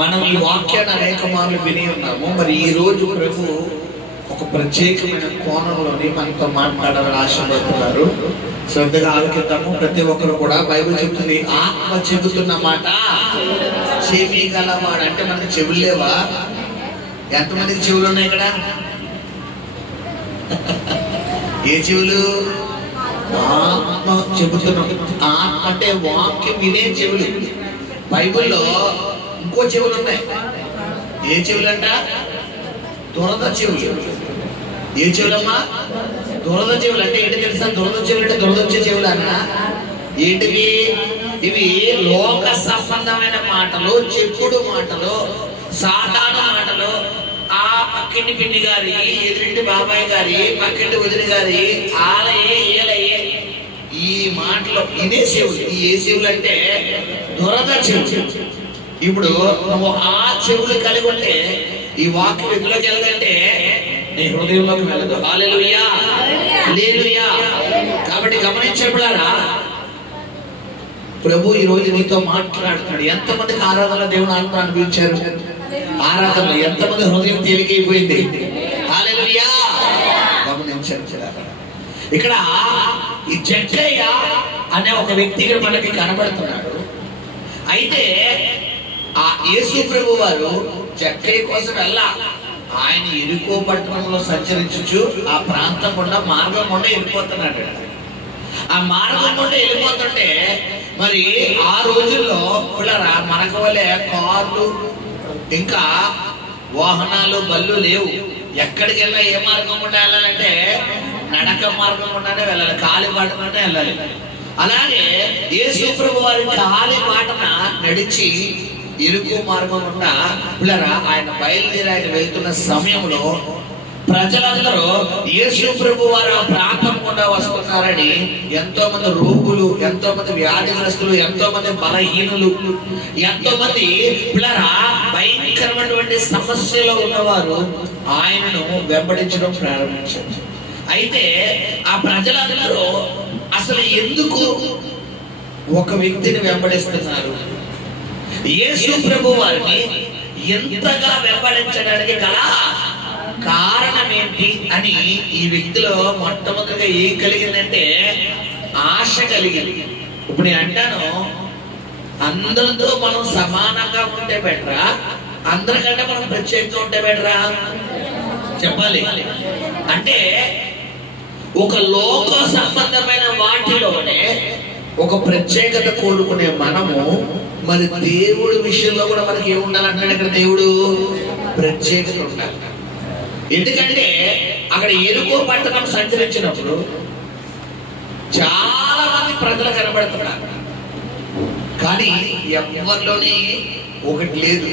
మనం ఈ వాక్యాన్ని అనేక మార్లు విని ఉన్నాము. మరి ఈ రోజు ప్రభు ఒక ప్రత్యేకమైన కోణంలోని మనతో మాట్లాడాలని ఆశపడుతున్నారు. శ్రద్ధగా ఆలకిద్దాము. ప్రతి ఒక్కరు కూడా బైబిల్ చెబుతుంది, ఆత్మ చెబుతున్న మాట చెవి గలవాడు. అంటే మనకి చెవులు లేవా? ఎంతమందికి చెవులు ఉన్నాయి ఇక్కడ? ఏ చెవులు? ఆత్మ చెబుతున్నాం. ఆత్మ అంటే వాక్యం వినే చెవులు. బైబిల్లో ఇంకో చెవులు ఉన్నాయి. ఏ చెవులు అంట? దురద చెవులు. ఏ చెవులమ్మా? దురద చెవులు. అంటే ఏంటి తెలుసా? దురద చెవులు అంటే దురదొచ్చే చెవులనా? ఏంటివి? ఇవి లోక సంబంధమైన మాటలు, చెప్పుడు మాటలు, సాధారణ మాటలు. ఆ పక్కింటి పిన్ని గారి, ఎదురింటి బాబాయ్ గారి, పక్కింటి వదిలి గారి, ఆలయే ఏలయ్యే, ఈ మాటలు ఇదే చెవులు. ఈ ఏ చెవులు అంటే దురద చెవులు. ఇప్పుడు నువ్వు ఆ చెవులు కలిగి ఉంటే ఈ వాక్యం ఎందులోకి వెళ్ళదంటే నీ హృదయంలోకి వెళ్ళదు. హల్లెలూయా, హల్లెలూయా. కాబట్టి గమనించబడారా, ప్రభు ఈ రోజు నీతో మాట్లాడుతున్నాడు. ఎంతమందికి ఆరాధన దేవుని ఆత్మ అనిపించారు? ఆరాధన ఎంతమంది హృదయం తేలికైపోయింది? హల్లెలూయా. గమనించారు. ఇక్కడ ఈ జక్కయ్య అనే ఒక వ్యక్తి ఇక్కడ మనకి కనబడుతున్నాడు. అయితే ఆ యేసు ప్రభు వారు జక్కయ్య కోసం వెళ్ళా. ఆయన ఎరుకో పట్టణంలో సంచరించు ఆ ప్రాంతం గుండా మార్గం గుండా వెళ్ళిపోతున్నాడు. ఆ మార్గం గుండా వెళ్ళిపోతుంటే మరి ఆ రోజుల్లో పిల్లరా మనకు వల్లే కార్లు ఇంకా వాహనాలు బళ్ళు లేవు. ఎక్కడికి వెళ్ళా ఏ మార్గం గుండా వెళ్ళాలంటే నడక మార్గం గుండానే వెళ్ళాలి, కాలి బాటనే వెళ్ళాలి. అలాగే యేసు ప్రభు వారి కాలి బాటన నడిచి ఇరుకు మార్గం గుండా పిల్లరా ఆయన బయలుదేరి ఆయన వెళ్తున్న సమయంలో ప్రజలందరూ యేసు ప్రభు వారు ఆ ప్రాంతం గుండా వస్తున్నారని ఎంతో మంది రోగులు, ఎంతో మంది వ్యాధిగ్రస్తులు, ఎంతో మంది బలహీనులు, ఎంతో మంది పిల్లరా భయంకరమైనటువంటి సమస్యలో ఉన్నవారు ఆయనను వెంబడించడం ప్రారంభించారు. అయితే ఆ ప్రజలందరూ అసలు ఎందుకు ఒక వ్యక్తిని వెంబడిస్తున్నారు? యేసు ప్రభు వారిని ఎంతగా వెంబడించడానికి గల కారణం ఏంటి అని ఈ వ్యక్తిలో మొట్టమొదటిగా ఏం కలిగిందంటే ఆశ కలిగింది. ఇప్పుడు నేను అంటాను, అందరితో మనం సమానంగా ఉంటే బెటరా, అందరికంటే మనం ప్రత్యేకంగా ఉంటే బెటరా? చెప్పాలి అంటే ఒక లోక సంబంధమైన వాటిలోనే ఒక ప్రత్యేకత కోరుకునే మనము మరి దేవుడి విషయంలో కూడా మనకి ఏముండాలంటాడు ఇక్కడ? దేవుడు ప్రత్యేకత ఉండాలి. ఎందుకంటే అక్కడ ఎరుకో పట్టణం సంచరించినప్పుడు చాలా మంది ప్రజలు కనబడుతున్నారు, కానీ ఎవరిలోని ఒకటి లేదు,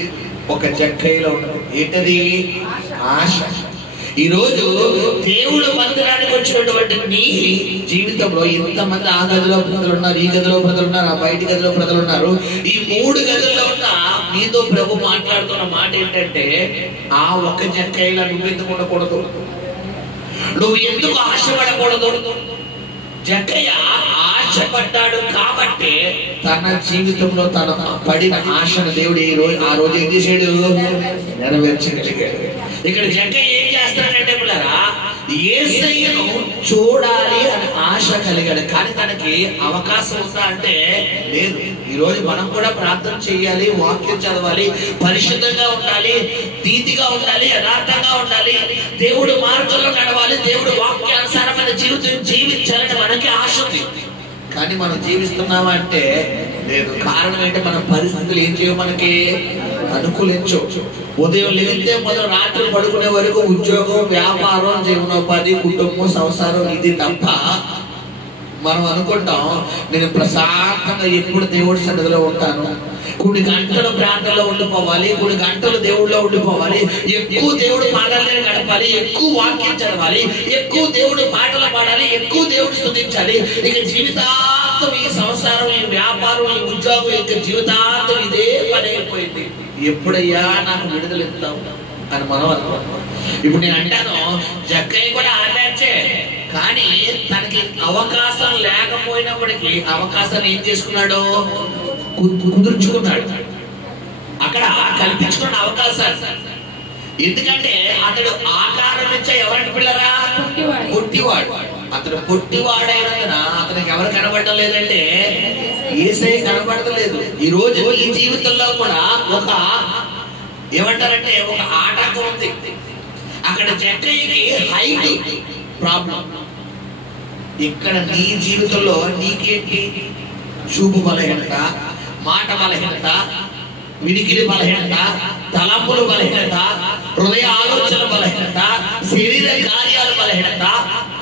ఒక జక్కయ్యలో ఉన్నది. ఏంటది? ఆశ. ఈ రోజు దేవుడు మందిరానికి వచ్చినటువంటి నీ జీవితంలో ఎంతమంది ఆ గదిలో ప్రజలు ఉన్నారు, ఈ గదిలో ప్రజలు ఉన్నారు, ఆ బయటి గదిలో ప్రజలు ఉన్నారు. ఈ 3 గదుల్లో ఉన్న మీతో ప్రభు మాట్లాడుతున్న మాట ఏంటంటే ఆ ఒక్క జక్కయ్యలా నువ్వు ఎందుకు ఉండకూడదు? నువ్వు ఎందుకు ఆశపడకూడదు? జక్కయ్య ఆశపడ్డాడు కాబట్టి తన జీవితంలో తన పడిన ఆశను దేవుడు ఆ రోజు ఏం చేశాడు? నెరవేర్చగలిగాడు. ఇక్కడ జక్కయ్య ఏం చేస్తాడంటే పిల్లరా యేసయ్యను చూడాలి అని ఆశ కలిగాడు, కానీ తనకి అవకాశం ఉందా అంటే లేదు. ఈ రోజు మనం కూడా ప్రార్థన చేయాలి, వాక్యం చదవాలి, పరిశుద్ధంగా ఉండాలి, నీతిగా ఉండాలి, యథార్థంగా ఉండాలి, దేవుడు మార్గంలో నడవాలి, దేవుడు వాక్యానుసారమైన జీవితం జీవించాలని మనకి ఆశ ఉంది. కానీ మనం జీవిస్తున్నామా అంటే లేదు. కారణం ఏంటంటే మన పరిస్థితులు ఏం చేయవు, మనకి అనుకూలించు. ఉదయం లేస్తే మొదలు రాత్రి పడుకునే వరకు ఉద్యోగం, వ్యాపారం, జీవనోపాధి, కుటుంబం, సంసారం ఇది తప్ప మనం అనుకుంటాం నేను ప్రశాంతంగా ఎప్పుడు దేవుడి సన్నిధిలో ఉంటాను, కొన్ని గంటలు ప్రాంతంలో ఉండిపోవాలి, కొన్ని గంటలు దేవుడిలో ఉండిపోవాలి, ఎక్కువ దేవుడు పాటలనే గడపాలి, ఎక్కువ వాక్యం చదవాలి, ఎక్కువ దేవుడు పాటలు పాడాలి, ఎక్కువ దేవుడు స్తుతించాలి. ఇక జీవితాంతం ఈ సంసారం, ఈ వ్యాపారం, ఈ ఉద్యోగం, ఇక జీవితాంతం ఇదే పని అయిపోయింది. ఎప్పుడయ్యా నాకు విడుదల ఇస్తావు అని మనం అనుకుంటాం. ఇప్పుడు నేను అంటాను జక్కయ్య కూడా ఆడాచే, కానీ తనకి అవకాశం లేకపోయినప్పటికీ అవకాశాన్ని ఏం చేసుకున్నాడు? కుదుర్చుకున్నాడు. అక్కడ కల్పించుకున్న అవకాశాలు. ఎందుకంటే అతడు ఆకారం నుంచే ఎవరంటే పిల్లరా పొట్టివాడు. అతడు పొట్టివాడైనందున అతనికి ఎవరు కనబడటం లేదంటే యేసయ్య కనబడటం లేదు. ఈ రోజు ఈ జీవితంలో కూడా ఒక ఏమంటారంటే ఒక ఆటంకం ఉంది. అక్కడ జక్కయ్యకి హైట్ ప్రాబ్లం. ఇక్కడ నీ జీవితంలో నీకేంటి? చూపు బలహీనత, మాట బలహీనత, వినికిడి బలహీనత, తలంపులు బలహీనత, హృదయ ఆలోచన బలహీనత, శరీర కార్యాల బలహీనత,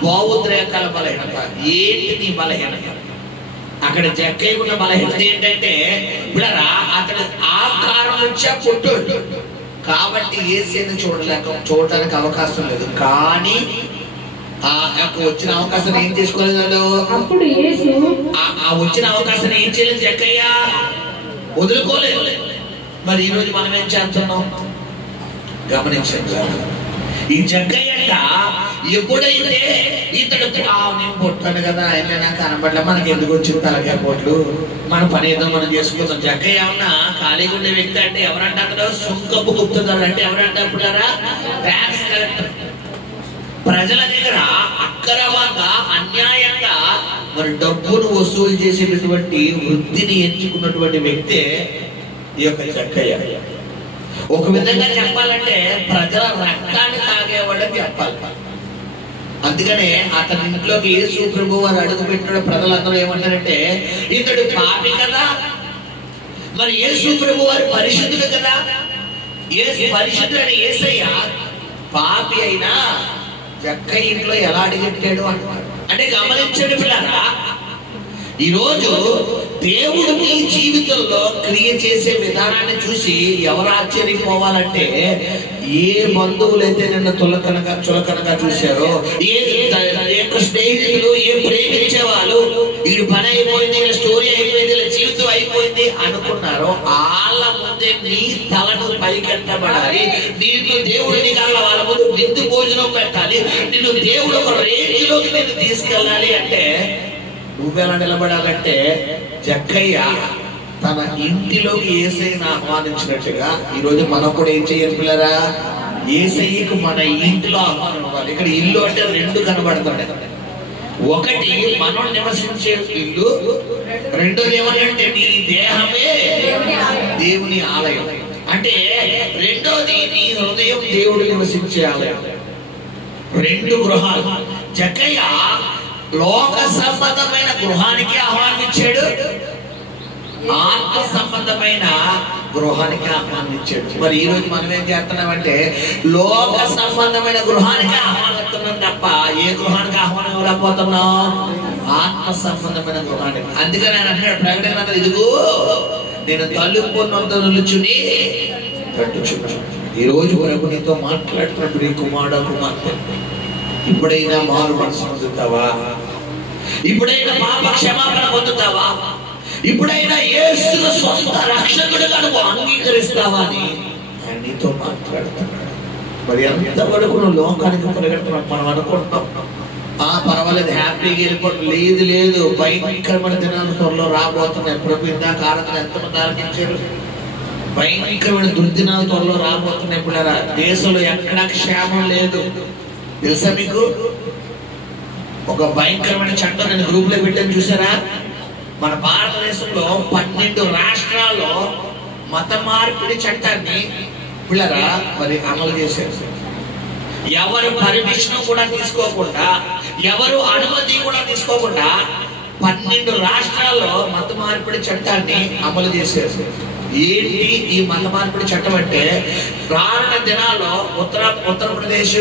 భావోద్రేకాల బలహీనత. ఏంటి నీ బలహీనత? అక్కడ జక్కయ్య ఉన్న బలహీనత ఏంటంటే బిడ్డరా అతడు ఆకారం నుంచే పుట్టాడు కాబట్టి యేసుని చూడడానికి అవకాశం లేదు. కానీ వచ్చిన అవకాశం ఏం చేసుకోలేదు. అప్పుడు యేసు ఆ వచ్చిన అవకాశం ఏం చేయలేదు జక్కయ్య, వదులుకోలేదు. మరి ఈ రోజు మనం ఏం చేస్తున్నాం గమనించండి. ఈ జక్కయ్య ఎప్పుడైతే ఇతడు నేను పుట్టాను కదా ఆయన నాకు కనబడలే, మనకి ఎందుకు వచ్చింది తలకాయ పోట్లు, మన పని ఏదో మనం చేసుకుంటాం. జక్కయ్య ఏమన్నా ఖాళీగా ఉండే వ్యక్తి అంటే ఎవరంటే అతడు సుంకపు గుప్తున్నారు అంటే ఎవరంటే అప్పుడారా ట్యాక్స్ కలెక్టర్. ప్రజల దగ్గర అక్రమంగా అన్యాయంగా మరి డబ్బును వసూలు చేసేటటువంటి వృత్తిని ఎంచుకున్నటువంటి వ్యక్తే ఈ యొక్క జక్కయ్య. ఒక విధంగా చెప్పాలంటే ప్రజల రక్తాన్ని తాగేవాడని చెప్పాలి. అందుకనే అతని ఇంట్లోకి యేసు ప్రభువు వారు అడుగు పెట్టిన ప్రజలందరూ ఏమంటారంటే ఇతడు పాపి కదా, మరి యేసు ప్రభువు వారు పరిశుద్ధుడు కదా, పరిశుద్ధుడని యేసయ్య పాపి అయినా జక్కయ్య ఇంట్లో ఎలా అడిగెట్టాడు అంటారు. అంటే గమనించండి పిల్లరా, ఈరోజు దేవుడు మీ జీవితంలో క్రియ చేసే విధానాన్ని చూసి ఎవరు ఆశ్చర్యపోవాలంటే ఏ బంధువులైతే నిన్న చులకనగా చూశారో, ఏ స్నేహితులు, ఏ ప్రేమించే వాళ్ళు ఈ పని అయిపోయింది, ఇలా స్టోరీ అయిపోయింది, ఇలా జీవితం అయిపోయింది అనుకున్నారో వాళ్ళ ముందే నీ తలను పైకెట్టబడాలి. నీకు దేవుడు వాళ్ళ ముందు విందు భోజనం పెట్టాలి. నిన్ను దేవుడు ఒక రేంజ్లోకి నేను తీసుకెళ్ళాలి అంటే నువ్వెలా నిలబడాలంటే జక్కయ్య తన ఇంటిలోకి యేసయ్యను ఆహ్వానించినట్టుగా ఈరోజు మనం కూడా ఏం చేయాలి పిల్లరా? యేసయ్యకు మన ఇంటిలో ఆహ్వానం ఇవ్వాలి. ఇక్కడ ఇల్లు అంటే రెండు కనబడుతున్నాయి. ఒకటి మనం నివసించే ఇల్లు, రెండోది ఏమంటే నీ దేహమే దేవుని ఆలయం. అంటే రెండోది నీ హృదయం దేవుడు నివసించే ఆలయం. రెండు గృహాలు. జక్కయ్య లోక సంబంధమైన గృహానికి ఆహ్వానించాడు, ఆత్మ సంబంధమైన గృహానికి ఆహ్వానించాడు. మరి ఈ రోజు మనం ఏం చేస్తున్నామంటే లోక సంబంధమైన గృహానికి ఆహ్వానిస్తున్నాం తప్ప ఏ గృహానికి ఆహ్వానం ఇవ్వలేకపోతున్నాం? ఆత్మ సంబంధమైన గృహానికి. అందుకని ఆయన అంటున్నాడు ప్రకటన, ఇదిగో నేను తలుపు నొద్ద నిలుచుని తట్టుచున్నాను. ఈ రోజు ప్రభు నీతో మాట్లాడుతున్నప్పుడు ఈ కుమారుడు ఇప్పుడైనా మారు మనసు పొందుతావా? ఇప్పుడైనా పాప క్షమాపణ పొందుతావా? ఇప్పుడైనా యేసును సొంత రక్షకుడుగా నువ్వు అంగీకరిస్తావా అని ఆయన నీతో మాట్లాడుతున్నాడు. మరి ఎంతవరకు నువ్వు లోకానికి పరిగెడుతున్నావు? మనం అనుకుంటాం పర్వాలేదు, హ్యాపీగా వెళ్ళిపోవడం. లేదు, భయంకరమైన దినాలు త్వరలో రాబోతున్నాయి. ప్రభు ఇందాక ఆరాధన ఎంతమంది ఆరాధించారు? భయంకరమైన దుర్దినాలు త్వరలో రాబోతున్నాయి. ఇప్పుడు దేశంలో ఎక్కడా క్షేమం లేదు. తెలుసా మీకు? ఒక భయంకరమైన చట్టం నేను గ్రూప్ లో పెట్టాను, చూసారా? మన భారతదేశంలో 12 రాష్ట్రాల్లో మత మార్పిడి చట్టాన్ని పిల్లరా మరి అమలు చేశారు. ఎవరు పర్మిషన్ కూడా తీసుకోకుండా, ఎవరు అనుమతి కూడా తీసుకోకుండా 12 రాష్ట్రాల్లో మత మార్పిడి చట్టాన్ని అమలు చేశారు. ఏంటి ఈ మత మార్పిడి చట్టం అంటే, రానున్న దినాల్లో ఉత్తరప్రదేశ్,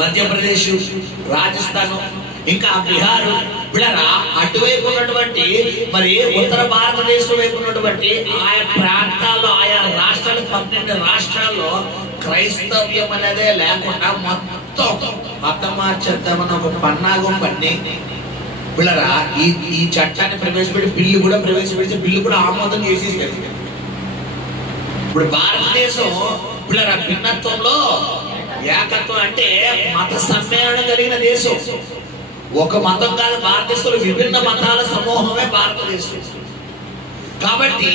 మధ్యప్రదేశ్, రాజస్థాన్, ఇంకా బీహార్ పిల్లరా అటువైపు ఉన్నటువంటి మరి ఉత్తర భారతదేశం వైపు ఉన్నటువంటి ఆయా ప్రాంతాల్లో, ఆయా రాష్ట్రాలు 12 రాష్ట్రాల్లో క్రైస్తవ్యం అనేదే లేకుండా మొత్తం మతం మార్చేద్దామని ఒక పన్నాగం పన్ని పిల్లరా ఈ చట్టాన్ని ప్రవేశపెట్టి బిల్లు కూడా ప్రవేశపెట్టి బిల్లు కూడా ఆమోదం చేసేసారు. ఇప్పుడు భారతదేశం పిల్లరా భిన్నత్వంలో ఏకత్వం అంటే మత సమ్మేళనం కలిగిన దేశం. ఒక మతం కాదు భారతదేశంలో, విభిన్న మతాల సమూహమే భారతదేశం. కాబట్టి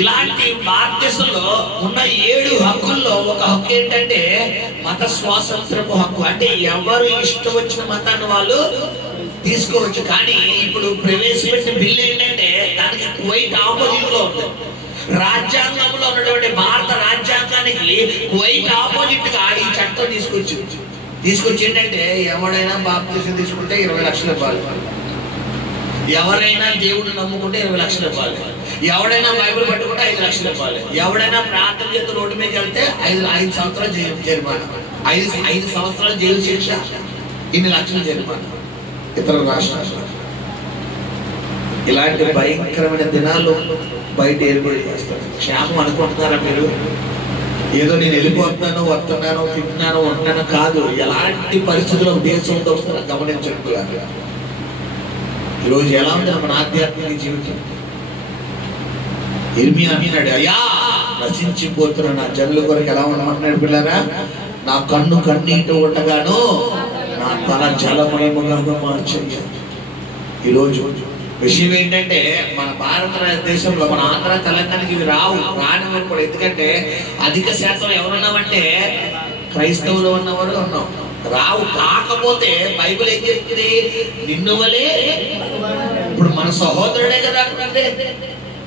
ఇలాంటి భారతదేశంలో ఉన్న 7 హక్కుల్లో ఒక హక్కు ఏంటంటే మత స్వాతంత్రపు హక్కు. అంటే ఎవరు ఇష్టం వచ్చిన మతాన్ని వాళ్ళు తీసుకోవచ్చు. కానీ ఇప్పుడు ప్రవేశపెట్టిన బిల్లు ఏంటంటే దానికి క్వైట్ ఆపోజిట్ లో ఉంది. రాజ్యాంగంలో ఉన్నటువంటి భారత రాజ్యాంగానికి క్వైట్ ఆపోజిట్ గా ఈ చట్టం తీసుకొచ్చి ఏంటంటే ఎవడైనా బాప్తిసం తీసుకుంటే 20 లక్షలు ఇవ్వాలి, ఎవరైనా దేవుడు నమ్ముకుంటే 20 లక్షలు ఇవ్వాలి, ఎవడైనా బైబిల్ పట్టుకుంటే 5 లక్షలు ఇవ్వాలి, ఎవడైనా ప్రార్థన చేస్తూ రోడ్డు మీదకి వెళ్తే 5 సంవత్సరాలు జరిమానా, 5 సంవత్సరాలు జైలు శిక్ష, ఇన్ని లక్షలు జరిమానా ఇతర రాష్ట్రాలు. ఇలాంటి భయంకరమైన దినాలు బయట ఏర్పడి చేస్తారు. క్షేమం అనుకుంటున్నారా మీరు? ఏదో నేను వెళ్ళిపోతున్నాను, వస్తున్నాను, తింటున్నాను, ఉంటున్నాను కాదు. ఎలాంటి పరిస్థితుల్లో దేశంతో వస్తున్నా గమనించండి. ఈరోజు ఎలా ఉంది మన ఆధ్యాత్మిక జీవితం? ఇర్మియా అన్నాడు, అయ్యా నశించిపోతున్నా నా జనుల కొరకు ఎలా ఉండమంటున్నాడు పిల్లరా? నా కన్ను కన్నీటి ఉండగాను నా తల జలమయముగా మార్చయ్యా. ఈరోజు విషయం ఏంటంటే మన భారతదేశంలో మన ఆంధ్ర తెలంగాణకి ఇవి రానివ్వరు కూడా. ఎందుకంటే అధిక శాతం ఎవరున్నామంటే క్రైస్తవులు ఉన్నవారు ఉన్నాం. రావు. కాకపోతే బైబిల్ ఏం చెప్తుంది? నిన్ను వలే. ఇప్పుడు మన సహోదరుడే కదా అంటే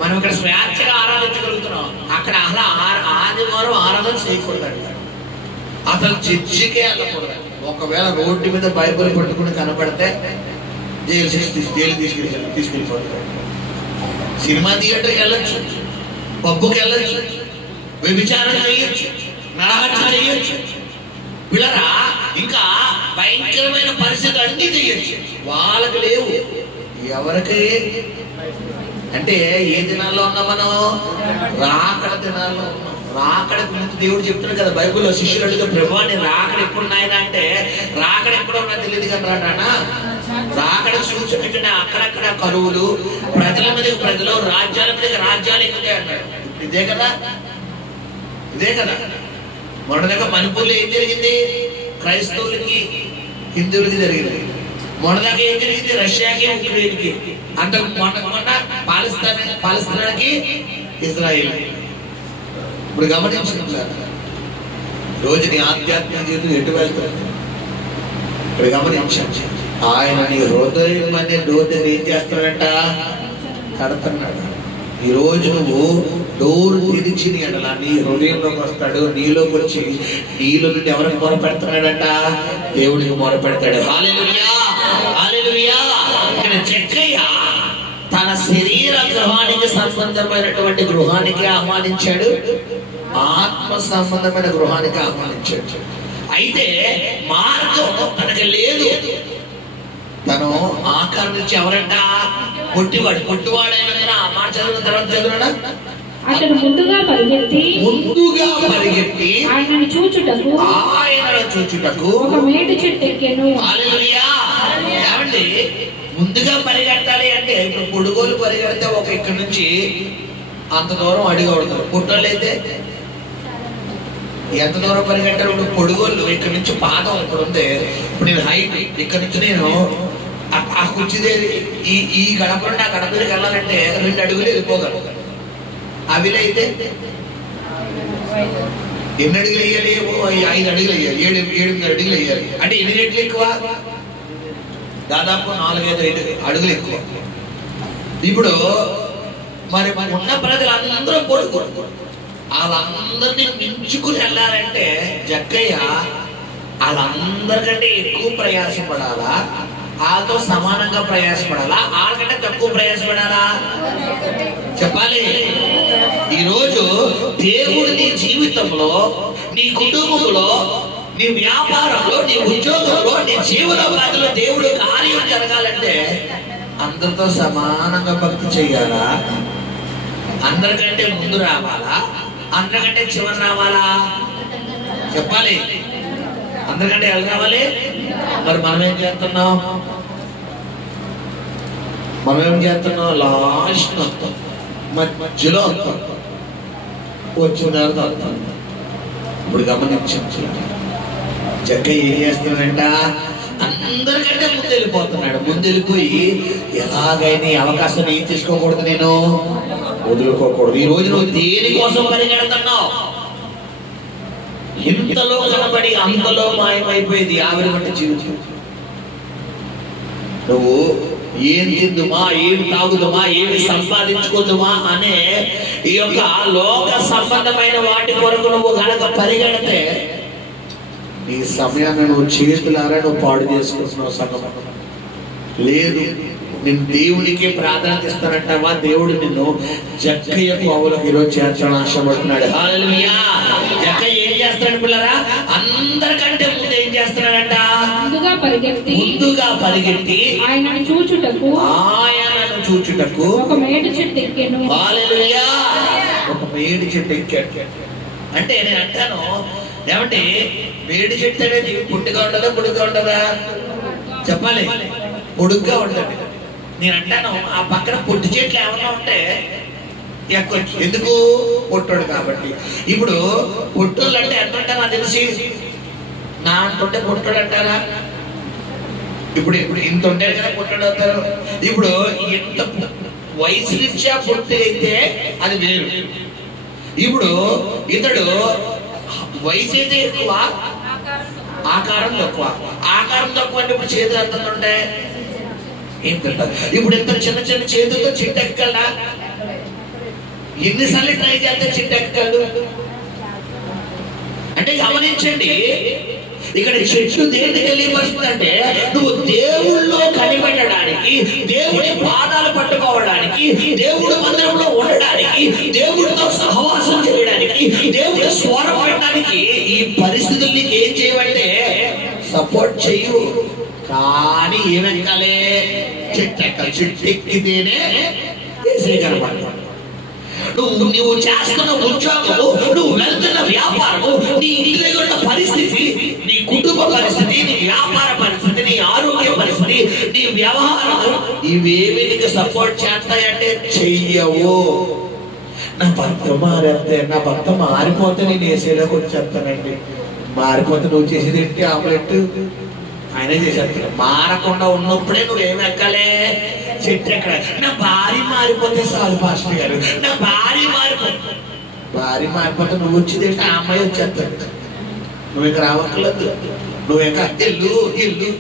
మనం ఇక్కడ స్వేచ్ఛగా ఆరాధించగలుగుతున్నాం. అక్కడ అలా ఆదివారం ఆరాధన చేయకూడదండి. అసలు చర్చికే వెళ్ళకూడదు. ఒకవేళ రోడ్డు మీద బైబిల్ పట్టుకుని కనపడితే జైలు తీసుకెళ్ళిపోతాడు. సినిమా థియేటర్కి వెళ్ళొచ్చు, పబ్బుకి వెళ్ళొచ్చు, వ్యభిచారం చేయొచ్చు, నరహత్య చేయొచ్చు. వీళ్ళరా ఇంకా భయంకరమైన పరిస్థితులు అన్ని చేయొచ్చు. వాళ్ళకి లేవు. ఎవరికి అంటే ఏ దినాల్లో ఉన్నాం మనం? రాకడ దినాల్లో ఉన్నాం. రాకడ గురించి దేవుడు చెప్తున్నాడు కదా బైబిల్లో. శిష్యులు అడుగుతా, ప్రభువా నేను రాకడ ఎప్పుడు నాయన అంటే, రాకడ ఎప్పుడో నాకు తెలియదు కదా రానా. రాకడ సూచన అక్కడక్కడ కరువులు, ప్రజల మీద ప్రజలు, రాజ్యాల మీద రాజ్యాలు ఎక్కుతాయి అన్నాడు. ఇదే కదా. మొన్నదాకా మణిపూర్లో ఏం జరిగింది? క్రైస్తవులకి హిందువులకి జరిగింది. మొన్నదాకా ఏం జరిగింది? రష్యాకి ఉక్రెయిన్కి. అంతకు మొన్న పాలస్తీనాకి ఇజ్రాయిల్. ఇప్పుడు గమనించుకుంటున్నారు రోజు నీ ఆధ్యాత్మిక జీవితం ఎటు వెళ్తుంది? ఇప్పుడు గమనించండి. ఆయన నీ హృదయం అనే డోర్ ఏం చేస్తాడంట? కడుతున్నాడు. ఈ రోజు నువ్వు డోర్ తెరిచి అలా నీ హృదయంలోకి వస్తాడు. నీలోకి వచ్చి నీలో నుండి ఎవరికి మొర పెడుతున్నాడంట? దేవుడికి మొర పెడతాడు. హల్లెలూయా, హల్లెలూయా. ఇక్కడ జక్కయ్య తన శరీర గృహానికి సంబంధమైనటువంటి గృహానికి ఆహ్వానించాడు, ఆత్మ సంబంధమైన గృహానికి ఆహ్వానించాడు. అయితే మార్గం తనకి లేదు. తను ఆకర్షించి ఎవరంట? పొట్టివాడైన ఆ మాట చదివిన తర్వాత చదివినా అతడు ముందుగా పరిగెత్తి ఆయనను చూచుటకు ఒక మేడి చెట్టు ఎక్కెను. హల్లెలూయా. ఏమండి ముందుగా పరిగెట్టాలి అంటే ఇప్పుడు పొడుగోలు పరిగెడితే ఒక ఇక్కడ నుంచి అంత దూరం అడిగడుతారు. పుట్టోళ్ళు అయితే ఎంత దూరం పరిగెట్టారు? ఇప్పుడు పొడుగోళ్ళు ఇక్కడ నుంచి పాదం ఇక్కడ ఉంది. ఇప్పుడు నేను హైట్ ఇక్కడ నుంచి నేను ఆ కుర్చీదే ఈ గడప నుండి ఆ గడప దగ్గరికి వెళ్ళాలంటే 2 అడుగులు వెళ్ళిపోగలరు. అవిలైతే ఎన్ని అడుగులు వేయాలి? 5 అడుగులు వేయాలి, 7-8 అడుగులు వేయాలి. అంటే ఎన్ని రెట్లు ఎక్కువ? దాదాపు 4-5 అడుగులు ఎక్కువ. ఇప్పుడు మరి ఉన్న ప్రజలందరూ పొడుగు, వాళ్ళందరినీ మించుకుని వెళ్ళాలంటే జక్కయ్య వాళ్ళందరికంటే ఎక్కువ ప్రయాసపడాలా? వాళ్ళతో సమానంగా ప్రయాసపడాలా? వాళ్ళకంటే తక్కువ ప్రయాసపడాలా? చెప్పాలి. ఈరోజు దేవుడు నీ జీవితంలో, నీ కుటుంబంలో, నీ వ్యాపారంలో, నీ ఉద్యోగంలో, నీ జీవనోపాధిలో దేవుడు కార్యం జరగాలంటే అందరితో సమానంగా భక్తి చెయ్యాలా? అందరికంటే ముందు రావాలా? అందరికంటే చివరి రావాలా? చెప్పాలి. అందరికంటే ఎలా రావాలి? మరి మనం ఏం చేస్తున్నాం? లాస్ట్ వస్తాం, మధ్యలో వస్తాం, వచ్చిన తర్వాత వస్తాం. ఇప్పుడు గమనించండి, జక్కయ్య ఏం చేస్తున్నాడంట? అందరికంటే ముందు వెళ్ళిపోతున్నాడు. ముందు వెళ్ళిపోయి ఎలాగైనా అవకాశం ఏం తీసుకోకూడదు, నేను వదులుకోకూడదు. ఈ రోజు నువ్వు దేనికోసం పరిగెడుతున్నావు? ఇంతలో కనబడి అంతలో మాయమైపోయేది ఆవిడ వంటి జీవితం. నువ్వు ఏం తిందుమా, ఏం తాగుదుమా, ఏమి సంపాదించుకుందుమా అనే ఈ యొక్క లోక సంబంధమైన వాటి కొరకు నువ్వు గనక పరిగెడితే నీ సమయాన్ని నువ్వు చేతులారా నువ్వు పాడు చేసుకుంటున్నావు. సంగమం లేదు. నేను దేవుడికి ప్రాధాన్యత ఇస్తానంటావా? దేవుడు నిన్ను జక్కయ్య కోవలకు ఈరోజు చేర్చాలని ఆశపడుతున్నాడు. హల్లెలూయా. జక్కయ్య ఏం చేస్తాడు పిల్లరా? అందరికంటే ముందు ఏం చేస్తున్నాడంట? ముందుగా పరిగెత్తి ఆయనను చూచుటకు ఒక మేడి చెట్టు ఎక్కాను. హల్లెలూయా. ఒక మేడి చెట్టు ఎక్కాడు. అంటే నేను అంటాను, ఏమంటే మేడి చెట్టు అనేది పొట్టిగా ఉండదా పొడుగ్గా ఉండదా? చెప్పాలి. పొడుగ్గా ఉంటుంది. నేను అంటాను ఆ పక్కన పొట్టి చెట్లు ఏమన్నా ఉంటే ఎక్కొచ్చు. ఎందుకు? పొట్టోడు కాబట్టి. ఇప్పుడు పొట్టోళ్ళు అంటే ఎంత ఉంటారు నాకు తెలిసి? నా అంటుంటే పొట్టోడు అంటారా? ఇప్పుడు ఇప్పుడు ఇంత ఉంటే కదా పొట్టోడు అవుతారు. ఇప్పుడు ఎంత వయసు రీత్యా పొట్టి అయితే అది వేరు. ఇప్పుడు ఇతడు వయసు అయితే ఎక్కువ, ఆకారం తక్కువ. ఆకారం తక్కువ అంటే ఇప్పుడు చేతులు ఎంత ఉంటాయి? ఏం పెట్టారు? ఇప్పుడు ఎంత చిన్న చిన్న చేతులతో చెట్టు ఎక్కగలరా? ఎన్నిసార్లు ట్రై చేస్తే చెట్టు ఎక్కగలడు? అంటే గమనించండి, ఇక్కడ చెట్టు దేనికి తెలియపరుస్తుందంటే నువ్వు దేవుళ్ళో కనిపెట్టడానికి, దేవుడి పాదాలు పట్టుకోవడానికి, దేవుడి మందిరంలో ఉండడానికి, దేవుడితో సహవాసం చేయడానికి, దేవుడి స్వరం పెట్టడానికి ఈ పరిస్థితులు నీకు ఏం చేయమంటే సపోర్ట్ చెయ్యు. కానీ ఏమెక్కాలే? చెట్టు ఎక్కాలి. చెట్టు ఎక్కితేనే కనపడతాడు. నువ్వు చేస్తున్న ఉద్యోగము, నువ్వు వెళ్తున్న వ్యాపారము, నీ ఇంటి ఉన్న పరిస్థితి, నీ కుటుంబ పరిస్థితి, నీ వ్యాపార పరిస్థితి, నీ ఆరోగ్య పరిస్థితి, నీ వ్యవహారం, ఇవేమి నీకు సపోర్ట్ చేస్తాయంటే చెయ్యవు. నా భర్త మారేస్తే, నా భర్త మారిపోతే నేను వేసేలోకి వచ్చేస్తానండి. మారిపోతే నువ్వు చేసేది ఏంటి? ఆమ్లెట్ ఆయనే చేసేస్తాడు. మారకుండా ఉన్నప్పుడే నువ్వేమి ఎక్కాలే? చెట్టు ఎక్కడ? నా భార్య మారిపోతే చాలు పాస్టర్ గారు, నా భార్య మారిపోతే నువ్వు వచ్చింది ఏంటి? ఆ అమ్మాయి వచ్చేస్తాడు. నువ్వు ఇంకా రావక్కర్లేదు. నువ్వు ఇంకా ఇల్లు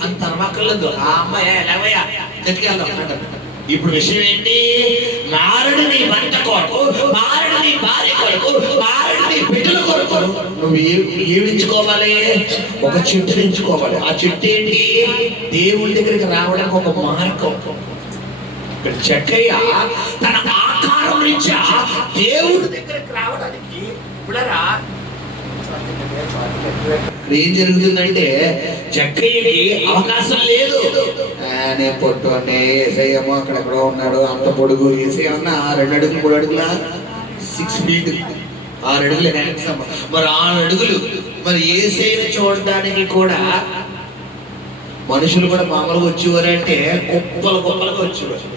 అంత అనవక్కర్లేదు. ఆ అమ్మాయి ఎలాగయ్యా చెట్టుకెళ్దాం. ఇప్పుడు విషయం ఏంటి? మారడు నీ భర్త కొరకు, మారడు నీ భార్య కొరకు, మారడు నీ బిడ్డల కొరకు నువ్వు ఏమించుకోవాలి? ఒక చెట్టుని ఎంచుకోవాలి. ఆ చెట్టు ఏంటి? దేవుడి దగ్గరికి రావడానికి ఒక మార్గం. జక్కయ్య తన ఆకారం నుంచి దేవుడి దగ్గరికి రావడానికి ఏం జరుగుతుందంటే జక్కయ్యకి అవకాశం లేదు. నేను పొట్టునే ఏసయ్యమో అక్కడెక్కడో ఉన్నాడు, అంత పొడుగు. ఏసయ్యన్నా 2 అడుగులు 3 అడుగుల 6 feet 6 అడుగులు మరి 6 అడుగులు. మరి ఏసయ్యని చూడడానికి కూడా మనుషులు కూడా మామూలుగా వచ్చేవారంటే కుప్పలుగా వచ్చేవారు.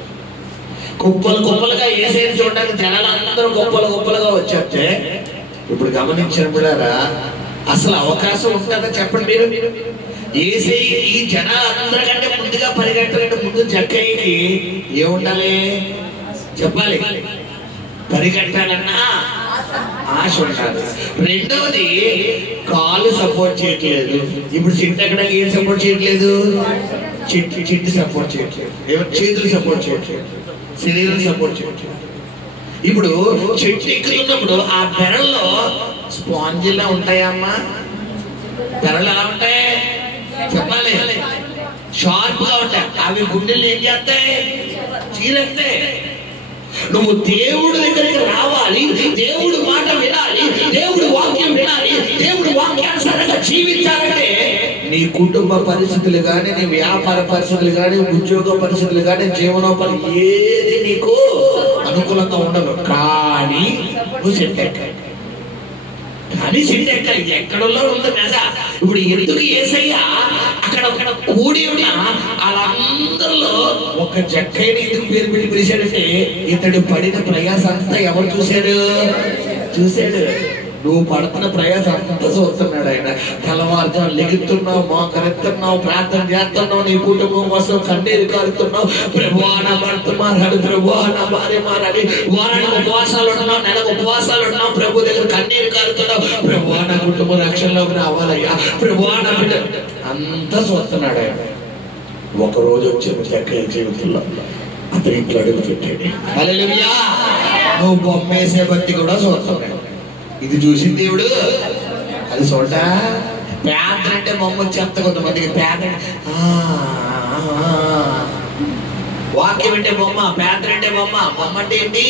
కుప్పలుగా ఏసయ్యని చూడడానికి జనాలు అందరూ కుప్పలుగా వచ్చేస్తే ఇప్పుడు గమనించిన బిడ్డలారా, అసలు అవకాశం ఉంటుందా చెప్పండి మీరు? ఏసయ్య ఈ జనాలందరికంటే ముందుగా పరిగెట్టాలంటే ముందు జక్కయ్యకి ఏముండాలి చెప్పాలి? పరిగెట్టాలన్నా ఆశ ఉండాలి. రెండవది కాళ్ళు సపోర్ట్ చేయట్లేదు. ఇప్పుడు చెట్టు ఎక్కడానికి ఏం సపోర్ట్ చేయట్లేదు? చెట్టు సపోర్ట్ చేయట్లేదు. చేతులు సపోర్ట్ చేయట్లేదు. శరీరం సపోర్ట్ చేయట్లేదు. ఇప్పుడు చెట్టు ఎక్కుతున్నప్పుడు ఆ బెరల్లో స్పాంజిలా ఉంటాయమ్మా? బెరలు ఎలా ఉంటాయి చెప్పాలి? షార్ప్ గా ఉంటాయి. అవి గుండెలు ఏం చేస్తాయి? చీరేస్తాయి. నువ్వు దేవుడి దగ్గరికి రావాలి, దేవుడి మాట వినాలి, దేవుడి వాక్యం వినాలి, దేవుడి వాక్యానుసారంగా జీవించాలంటే నీ కుటుంబ పరిస్థితులు కానీ, నీ వ్యాపార పరిస్థితులు కానీ, ఉద్యోగ పరిస్థితులు కానీ, జీవనోపాధి ఏది నీకు అనుకూలంగా ఉండదు. కానీ నువ్వు చెట్టు ఎక్కాలి. ఎక్కడో ఉంది కదా. ఇప్పుడు ఎందుకు యేసయ్య అక్కడ కూడి ఉన్న వాళ్ళందరిలో ఒక జక్కయ్యని ఎందుకు పేరు పెట్టి పిలిచాడంటే ఇతడు పడిన ప్రయాస అంతా ఎవరు చూశాడు? నువ్వు పడుతున్న ప్రయాసం అంతా చూస్తున్నాడు ఆయన. తెల్లవారుతో లెగుతున్నావు, మోకరెత్తున్నావు, ప్రార్థన చేస్తున్నావు, నీ కుటుంబం కోసం కన్నీరు కారుతున్నావు. ప్రభువా నా భర్త మారాడు, ప్రభువా నా భార్య మారాలి, వారానికి ఉపవాసాలు ఉంటున్నావు, నెలకు ఉపవాసాలు ఉంటున్నావు, ప్రభు దగ్గర కన్నీరు కారుతున్నావు. ప్రభువా నా కుటుంబం రక్షణలోకి రావాలయ్యా, ప్రభువా నా బిడ్డ అంతా చూస్తున్నాడు ఆయన. ఒకరోజు వచ్చిన చక్కగా జీవితంలో అతని ఇంట్లో అడుగు పెట్టాడు. హల్లెలూయా. నువ్వు బొమ్మేసే బట్టి కూడా చూస్తున్నాడు. ఇది చూసిన దేవుడు అది చూడ. పేద అంటే బొమ్మ వచ్చేస్తా కొంతమందికి. పేద వాక్యం అంటే బొమ్మ, పేద అంటే బొమ్మ. బొమ్మ అంటే ఏంటి?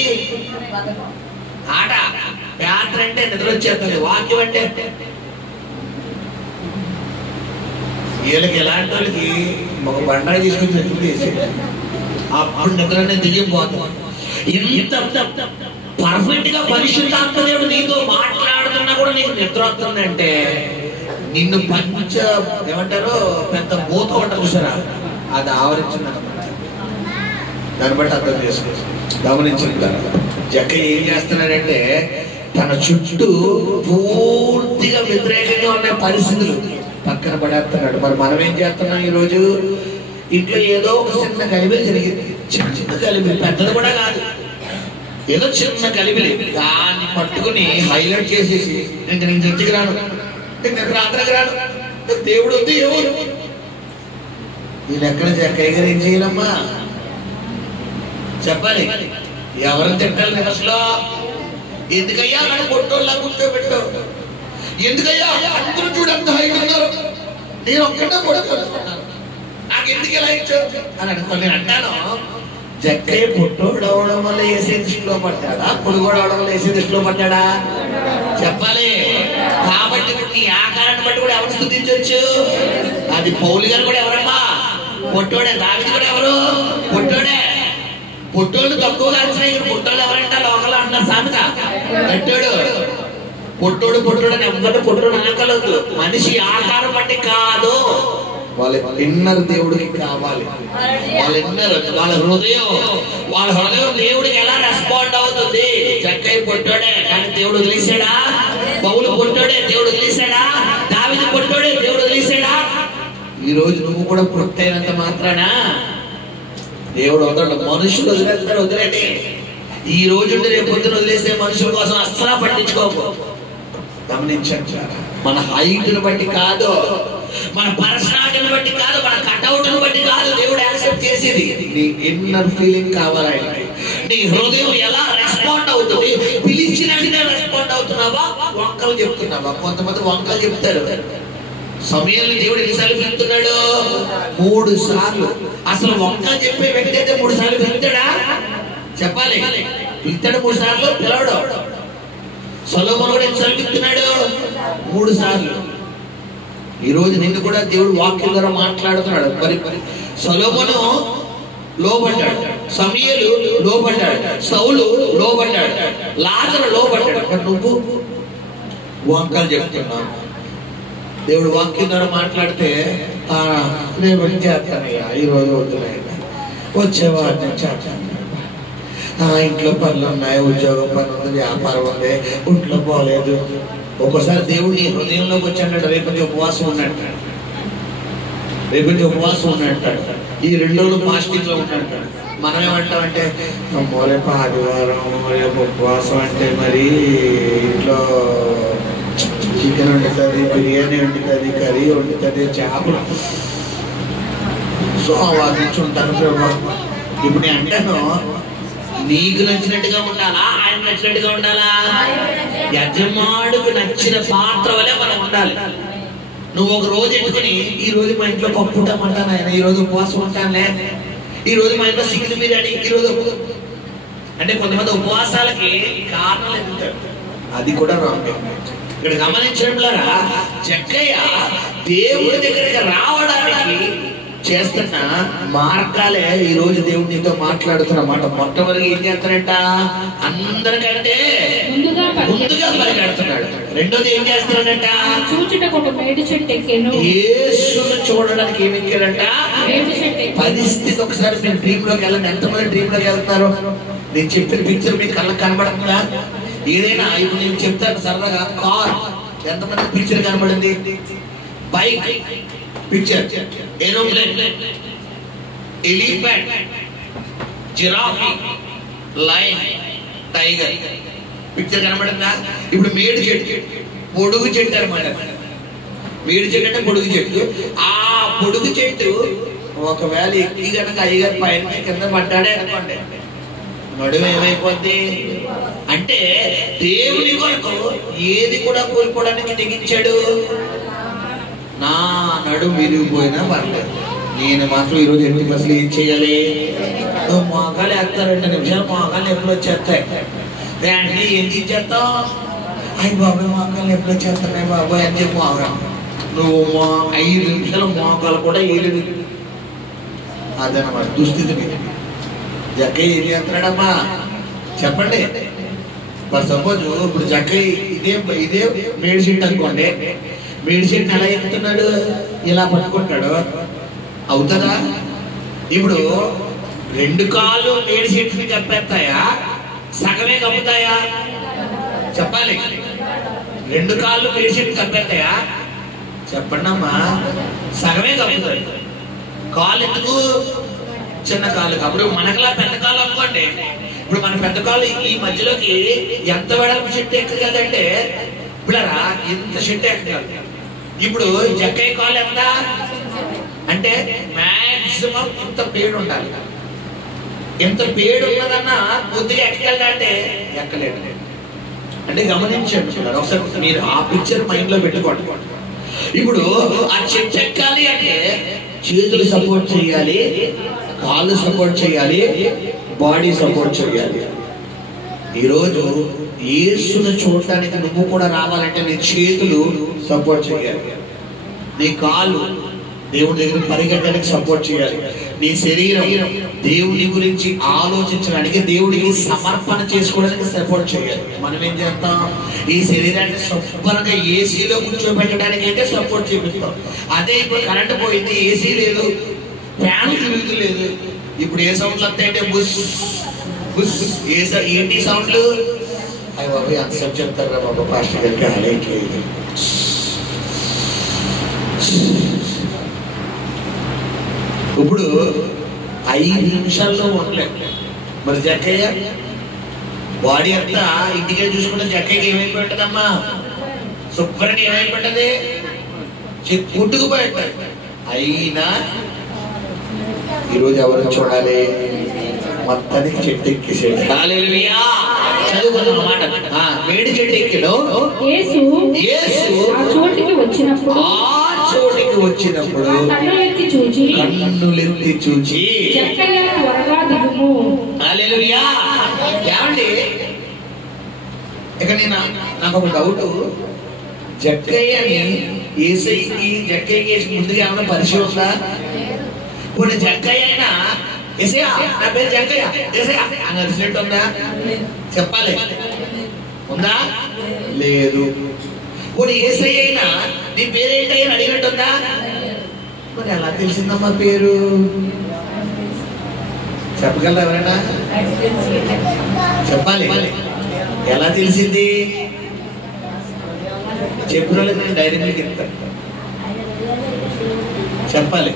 ఆట. పేద అంటే నిద్ర వచ్చేస్తుంది. వాక్యం అంటే వీళ్ళకి ఎలాంటి వాళ్ళకి ఒక బండాయి తీసుకుని నిద్ర తీసి అప్పుడు నిద్రనే దిగిపోతాం. ఇంత పర్ఫెక్ట్ గా పరిశుద్ధాత్మ దేవుడు నీతో మాట్లాడుతున్నా కూడా నీకు నిద్ర వస్తుందంటే నిన్ను ఏమంటారు పెద్ద బోత ఉంటుంది చూసారా, అది ఆవరించిందన్నమాట. దాన్ని బట్టి అర్థం చేసుకోవచ్చు. గమనించుకుంటారు. జక్కయ్య ఏం చేస్తున్నాడంటే తన చుట్టూ పూర్తిగా వ్యతిరేకంగా ఉన్న పరిస్థితులు పక్కన పడేస్తున్నాడు. మరి మనం ఏం చేస్తున్నాం ఈరోజు? ఇంట్లో ఏదో ఒక చిన్న గలిబిలి జరిగింది. చిన్న చిన్న గలిబిలి, పెద్దది కూడా కాదు, ఏదో చిన్న గలిబిలి. దాన్ని పట్టుకుని హైలైట్ చేసేసి ఇంక నేను చర్చికి రాను, నేను ప్రార్థనకి రాను, దేవుడు వద్దు, ఎవరు వీళ్ళు ఎక్కడ జక్కయ్య గారు ఏం చేయాలమ్మా చెప్పాలి. ఎవరిని తిట్టాలి నిరసలో? ఎందుకయ్యా నన్ను కొట్టోళ్ళ కూర్చోబెట్టావు? ఎందుకయ్యా అందరూ చూడంత హైట్ ఉన్నారు, నేను ఒక్కటే కొడుతున్నాను, నాకు ఎందుకు ఇలా ఇచ్చావు అని అనుకో. నేను అంటాను, జక్కయ్య పుట్టోడు అవడం వల్ల వేసే దృష్టిలో పడ్డాడా, పొడుగోడు అవడం వల్ల వేసే దృష్టిలో పడ్డాడా? చెప్పాలి. కాబట్టి నీ ఆకారాన్ని బట్టి కూడా ఎవరు స్తుతించవచ్చు? అది పౌలు గారు కూడా ఎవరమ్మా? పొట్టోడే. దావీదు కూడా ఎవరు? పొట్టోడే. పొట్టోళ్ళు తక్కువగా అంచనా. ఇక్కడ పొట్టోళ్ళు ఎవరంటే లోకల్లో అంటారు సామెత. కట్టాడు పొట్టోడు పొట్టోడు అని ఎవరు పొట్టోడు అనగలదు. మనిషి ఆకారం బట్టి కాదు, వాళ్ళ ఇన్నర్ దేవుడికి కావాలి. వాళ్ళ ఇన్నర్, వాళ్ళ హృదయం దేవుడికి ఎలా రెస్పాండ్ అవుతుంది? జక్కయ్య పొట్టోడే కానీ దేవుడు వదిలేసాడా? పౌలు పొట్టోడే, దేవుడు వదిలేసాడా? దావీదు పొట్టోడే, దేవుడు వదిలేసాడా? ఈ రోజు నువ్వు కూడా పొట్టైనంత మాత్రాన దేవుడు వదలడు. మనుషులు వదిలేస్తారు, వదిలేండి. ఈ రోజు రేపు పొద్దున వదిలేసే మనుషుల కోసం అస్సలు పట్టించుకోకు. గమనించండి, మన హైట్ను బట్టి కాదు, మన పర్సనాలిటీని బట్టి కాదు, మన కట్అవుట్ను బట్టి కాదు దేవుడు యాక్సెప్ట్ చేసేది. నీ ఇన్నర్ ఫీలింగ్ కావాలి. నీ హృదయం ఎలా రెస్పాండ్ అవుతుంది? పిలిచినట్టుగా రెస్పాండ్ అవుతున్నావా, వంకలు చెప్తున్నావా? కొంతమంది వంకలు చెప్తారు. సమయంలో దేవుడు ఎన్నిసార్లు పిలుస్తున్నాడు? 3 సార్లు. అసలు వంకలు చెప్పే వ్యక్తి అయితే 3 సార్లు పిలుస్తాడా? చెప్పాలి. పిలుస్తాడు 3 సార్లు, పిలవడు. సొలొమోను కూడా ఎన్నిసార్లు పిలుస్తున్నాడు? 3 సార్లు. ఈ రోజు నిన్ను కూడా దేవుడు వాక్యం ద్వారా మాట్లాడుతున్నాడు. మరి సొలొమోను లోబడ్డాడు, సమూయేలు లోబడ్డాడు, సౌలు లోబడ్డాడు, లాజరు లోబడ్డాడు. మరి నువ్వు వంకలు చెప్తున్నావు. దేవుడు వాక్యం ద్వారా మాట్లాడితే రేపు చేస్తానయ్యా, ఈ రోజు వద్దునయ్యా, వచ్చేవాడిని చేస్తాను, ఇంట్లో పనులు ఉన్నాయి, ఉద్యోగం పని ఉంది, వ్యాపారం ఉంది, ఇంట్లో పోలేదు. ఒక్కోసారి దేవుడు నీ హృదయంలోకి వచ్చాడు, రేపు నుంచి ఉపవాసం ఉన్నట్టాడు, రేపు నుంచి ఉపవాసం ఉన్నట్టాడు, ఈ 2 రోజులు ఫాస్టింగ్ లో ఉన్నట్టాడు. మనం ఏమంటామంటే రేపు ఆదివారం, రేపు ఉపవాసం అంటే మరి ఇంట్లో చికెన్ వండుతుంది, బిర్యానీ వండుతుంది, కర్రీ వండుతుంది, చేపలు, సో వాటి నుంచి ఉంటాను ప్రభు. ఇప్పుడు నేను అంటాను, నీకు నచ్చినట్టుగా ఉండాలా, ఆయన నచ్చినట్టుగా ఉండాలా? యజమానుడికి నచ్చిన పాత్ర వల్లే మనం ఉండాలి. నువ్వు ఒక రోజు ఎట్టుకుని ఈ రోజు మా ఇంట్లో పప్పు ఉంటామంటాను, ఆయన ఈ రోజు ఉపవాసం ఉంటానులే, ఈ రోజు మా ఇంట్లో చికెన్ బిర్యానీ, ఈ రోజు అంటే కొంతమంది ఉపవాసాలకి కారణాలు ఎదుగుతారు. అది కూడా రాంగ్. ఇక్కడ గమనించడంలారా, జక్కయ్య దేవుడి దగ్గరికి రావడానికి చేస్తున్న మార్గాలే ఈ రోజు దేవుడు నీతో మాట్లాడుతున్న మాట. మొట్టమొదటి ఏం చేస్తాడంట? అందరికంటే ముందుగా పరిగెడుతున్నాడు. రెండోది ఏం చేస్తున్నాడంట? యేసును చూడడానికి ఏమి ఎక్కాడంట? పరిస్థితి. ఒకసారి మీరు డ్రీమ్ లోకి వెళ్ళండి. ఎంతమంది డ్రీమ్ లోకి వెళ్తున్నారు? నేను చెప్పిన పిక్చర్ మీకు కళ్ళకి కనబడుతుందా? ఏదైనా ఇప్పుడు నేను చెప్తాను సరదాగా. కార్ ఎంతమంది పిక్చర్ కనబడింది? Bike picture, aeroplane, elephant, giraffe, lion, tiger picture కనబడిందా? ఇప్పుడు మేడి చెట్టు, పొడుగు చెట్టు అనమాట. మేడి చెట్టు అంటే పొడుగు చెట్టు. ఆ పొడుగు చెట్టు ఒకవేళ ఎక్కి కనుక అయ్యగారి పైన కింద పడ్డాడే అనుకోండి, నడుము ఏమైపోద్ది అంటే దేవుని కొరకు ఏది కూడా కోల్పోవడానికి తెగించాడు. నా నడుము విరిగిపోయినా పర్లేదు, నేను మాత్రం ఈరోజు ఎందుకు అసలు ఏం చేయాలి? మోకాలు వేస్తారు 2 నిమిషాలు, మోకాలు ఎప్పుడు వచ్చేస్తాయి అంటే ఏం చేస్తావు? అయ్యి బాబాయ్ మోకాలు ఎప్పుడు వచ్చేస్తున్నాయి బాబాయ్ అని చెప్పి నువ్వు 5 నిమిషాలు మోకాలు కూడా వేయలేదు. అదనమాట దుస్థితి. జక్కయ్య ఏం చేస్తున్నాడమ్మా చెప్పండి. ఫర్ సపోజ్ ఇప్పుడు జక్కయ్య ఇదే మేడి చెట్టు అనుకోండి, మేడి చెట్టుని ఎలా ఎక్కుతున్నాడు? ఇలా పట్టుకుంటాడు, అవుతుందా? ఇప్పుడు 2 కాళ్ళు మేడి చెట్టుని కప్పేస్తాయా, సగమే కప్పుతాయా? చెప్పాలి. 2 కాళ్ళు మేడి చెట్టుని కప్పేస్తాయా? చెప్పండి అమ్మా, సగమే కప్పుతాయి. కాళ్ళు ఎందుకు? చిన్న కాళ్ళు. అప్పుడు మనకలా పెద్ద కాళ్ళు అనుకోండి. ఇప్పుడు మన పెద్ద కాళ్ళు ఈ మధ్యలోకి ఎంత వెడల్పు చెట్టు ఎక్కగలదంటే ఇప్పుడరా ఇంత చెట్టు ఎక్కగలదు. ఇప్పుడు జక్కయ్య కాళ్ళు ఎంత అంటే మాక్సిమం ఇంత పేడు ఉండాలి. ఎంత పేడు ఉన్నదన్నా కొద్దిగా ఎక్కగలదంటే ఎక్కలేడు. అంటే గమనించండి ఒకసారి, మీరు ఆ పిక్చర్ మైండ్ లో పెట్టుకోండి. ఇప్పుడు ఆ చెట్టు ఎక్కాలి అంటే చేతులు సపోర్ట్ చేయాలి, కాళ్ళు సపోర్ట్ చేయాలి, బాడీ సపోర్ట్ చేయాలి. ఈరోజు యేసును చూడటానికి నువ్వు కూడా రావాలంటే నీ చేతులు సపోర్ట్ చేయాలి, నీ కాళ్ళు దేవుడి దగ్గర పరిగెట్టడానికి సపోర్ట్ చేయాలి, నీ శరీరం దేవుడి గురించి ఆలోచించడానికి, దేవుడికి సమర్పణ చేసుకోవడానికి సపోర్ట్ చేయాలి. మనం ఏం చేస్తాం? ఈ శరీరాన్ని శుభ్రంగా ఏసీలో కూర్చోబెట్టడానికి అయితే సపోర్ట్ చేపిస్తాం. అదే ఇప్పుడు కరెంట్ పోయింది, ఏసీ లేదు, ఫ్యాన్ తిరుగుతలేదు, ఇప్పుడు ఏ సౌండ్లు వస్తాయంటే బుస్ బుస్. ఏంటి సౌండ్లు? అయ్యి బాబు అన్సెప్ట్ చెప్తారా బాబు పాస్టర్ గారికి అలేట్లేదు. ఇప్పుడు 5 నిమిషాల్లో ఉండలేదు. మరి జక్కయ్య బాడీ అంతా ఇంటికే చూసుకుంటే జక్కయ్యకి ఏమైపోయి ఉంటదమ్మా? శుభ్రంగా ఏమైపోయి ఉంటది? పుట్టుకుపోయి ఉంటాయి. అయినా ఈరోజు ఎవరు చూడాలి? మొత్తానికి చెట్టు ఎక్కేసాడు. హల్లెలూయా. చదువుకున్నాం మాట. మేడి చెట్టు ఎక్కిలో యేసు ఆ చోటికి వచ్చినప్పుడు కన్నులెత్తి చూచి జక్కయ్య త్వరగా దిగుము. హల్లెలూయా. ఏమండి ఇక నాకు ఒక డౌట్. జక్కయ్యని యేసయ్యకి జక్కయ్యకి ముందుగా ఏమైనా పరిచయం ఉందా? కొన్ని జక్కయ్య అయినా యేసయ్య నా పేరు జక్కయ్య యేసయ్య అని అరిచినట్టు ఉందా? చెప్పాలి. ఉందా? లేదు. కొన్ని యేసయ్య అయినా నీ పేరేంటి అని అడిగినట్టు ఉందా? మరి ఎలా తెలిసిందమ్మా పేరు? చెప్పగలరా ఎవరైనా? చెప్పాలి. ఎలా తెలిసింది? చెప్పిన వాళ్ళకి నేను డైరెక్ట్గా చెప్తాను. చెప్పాలి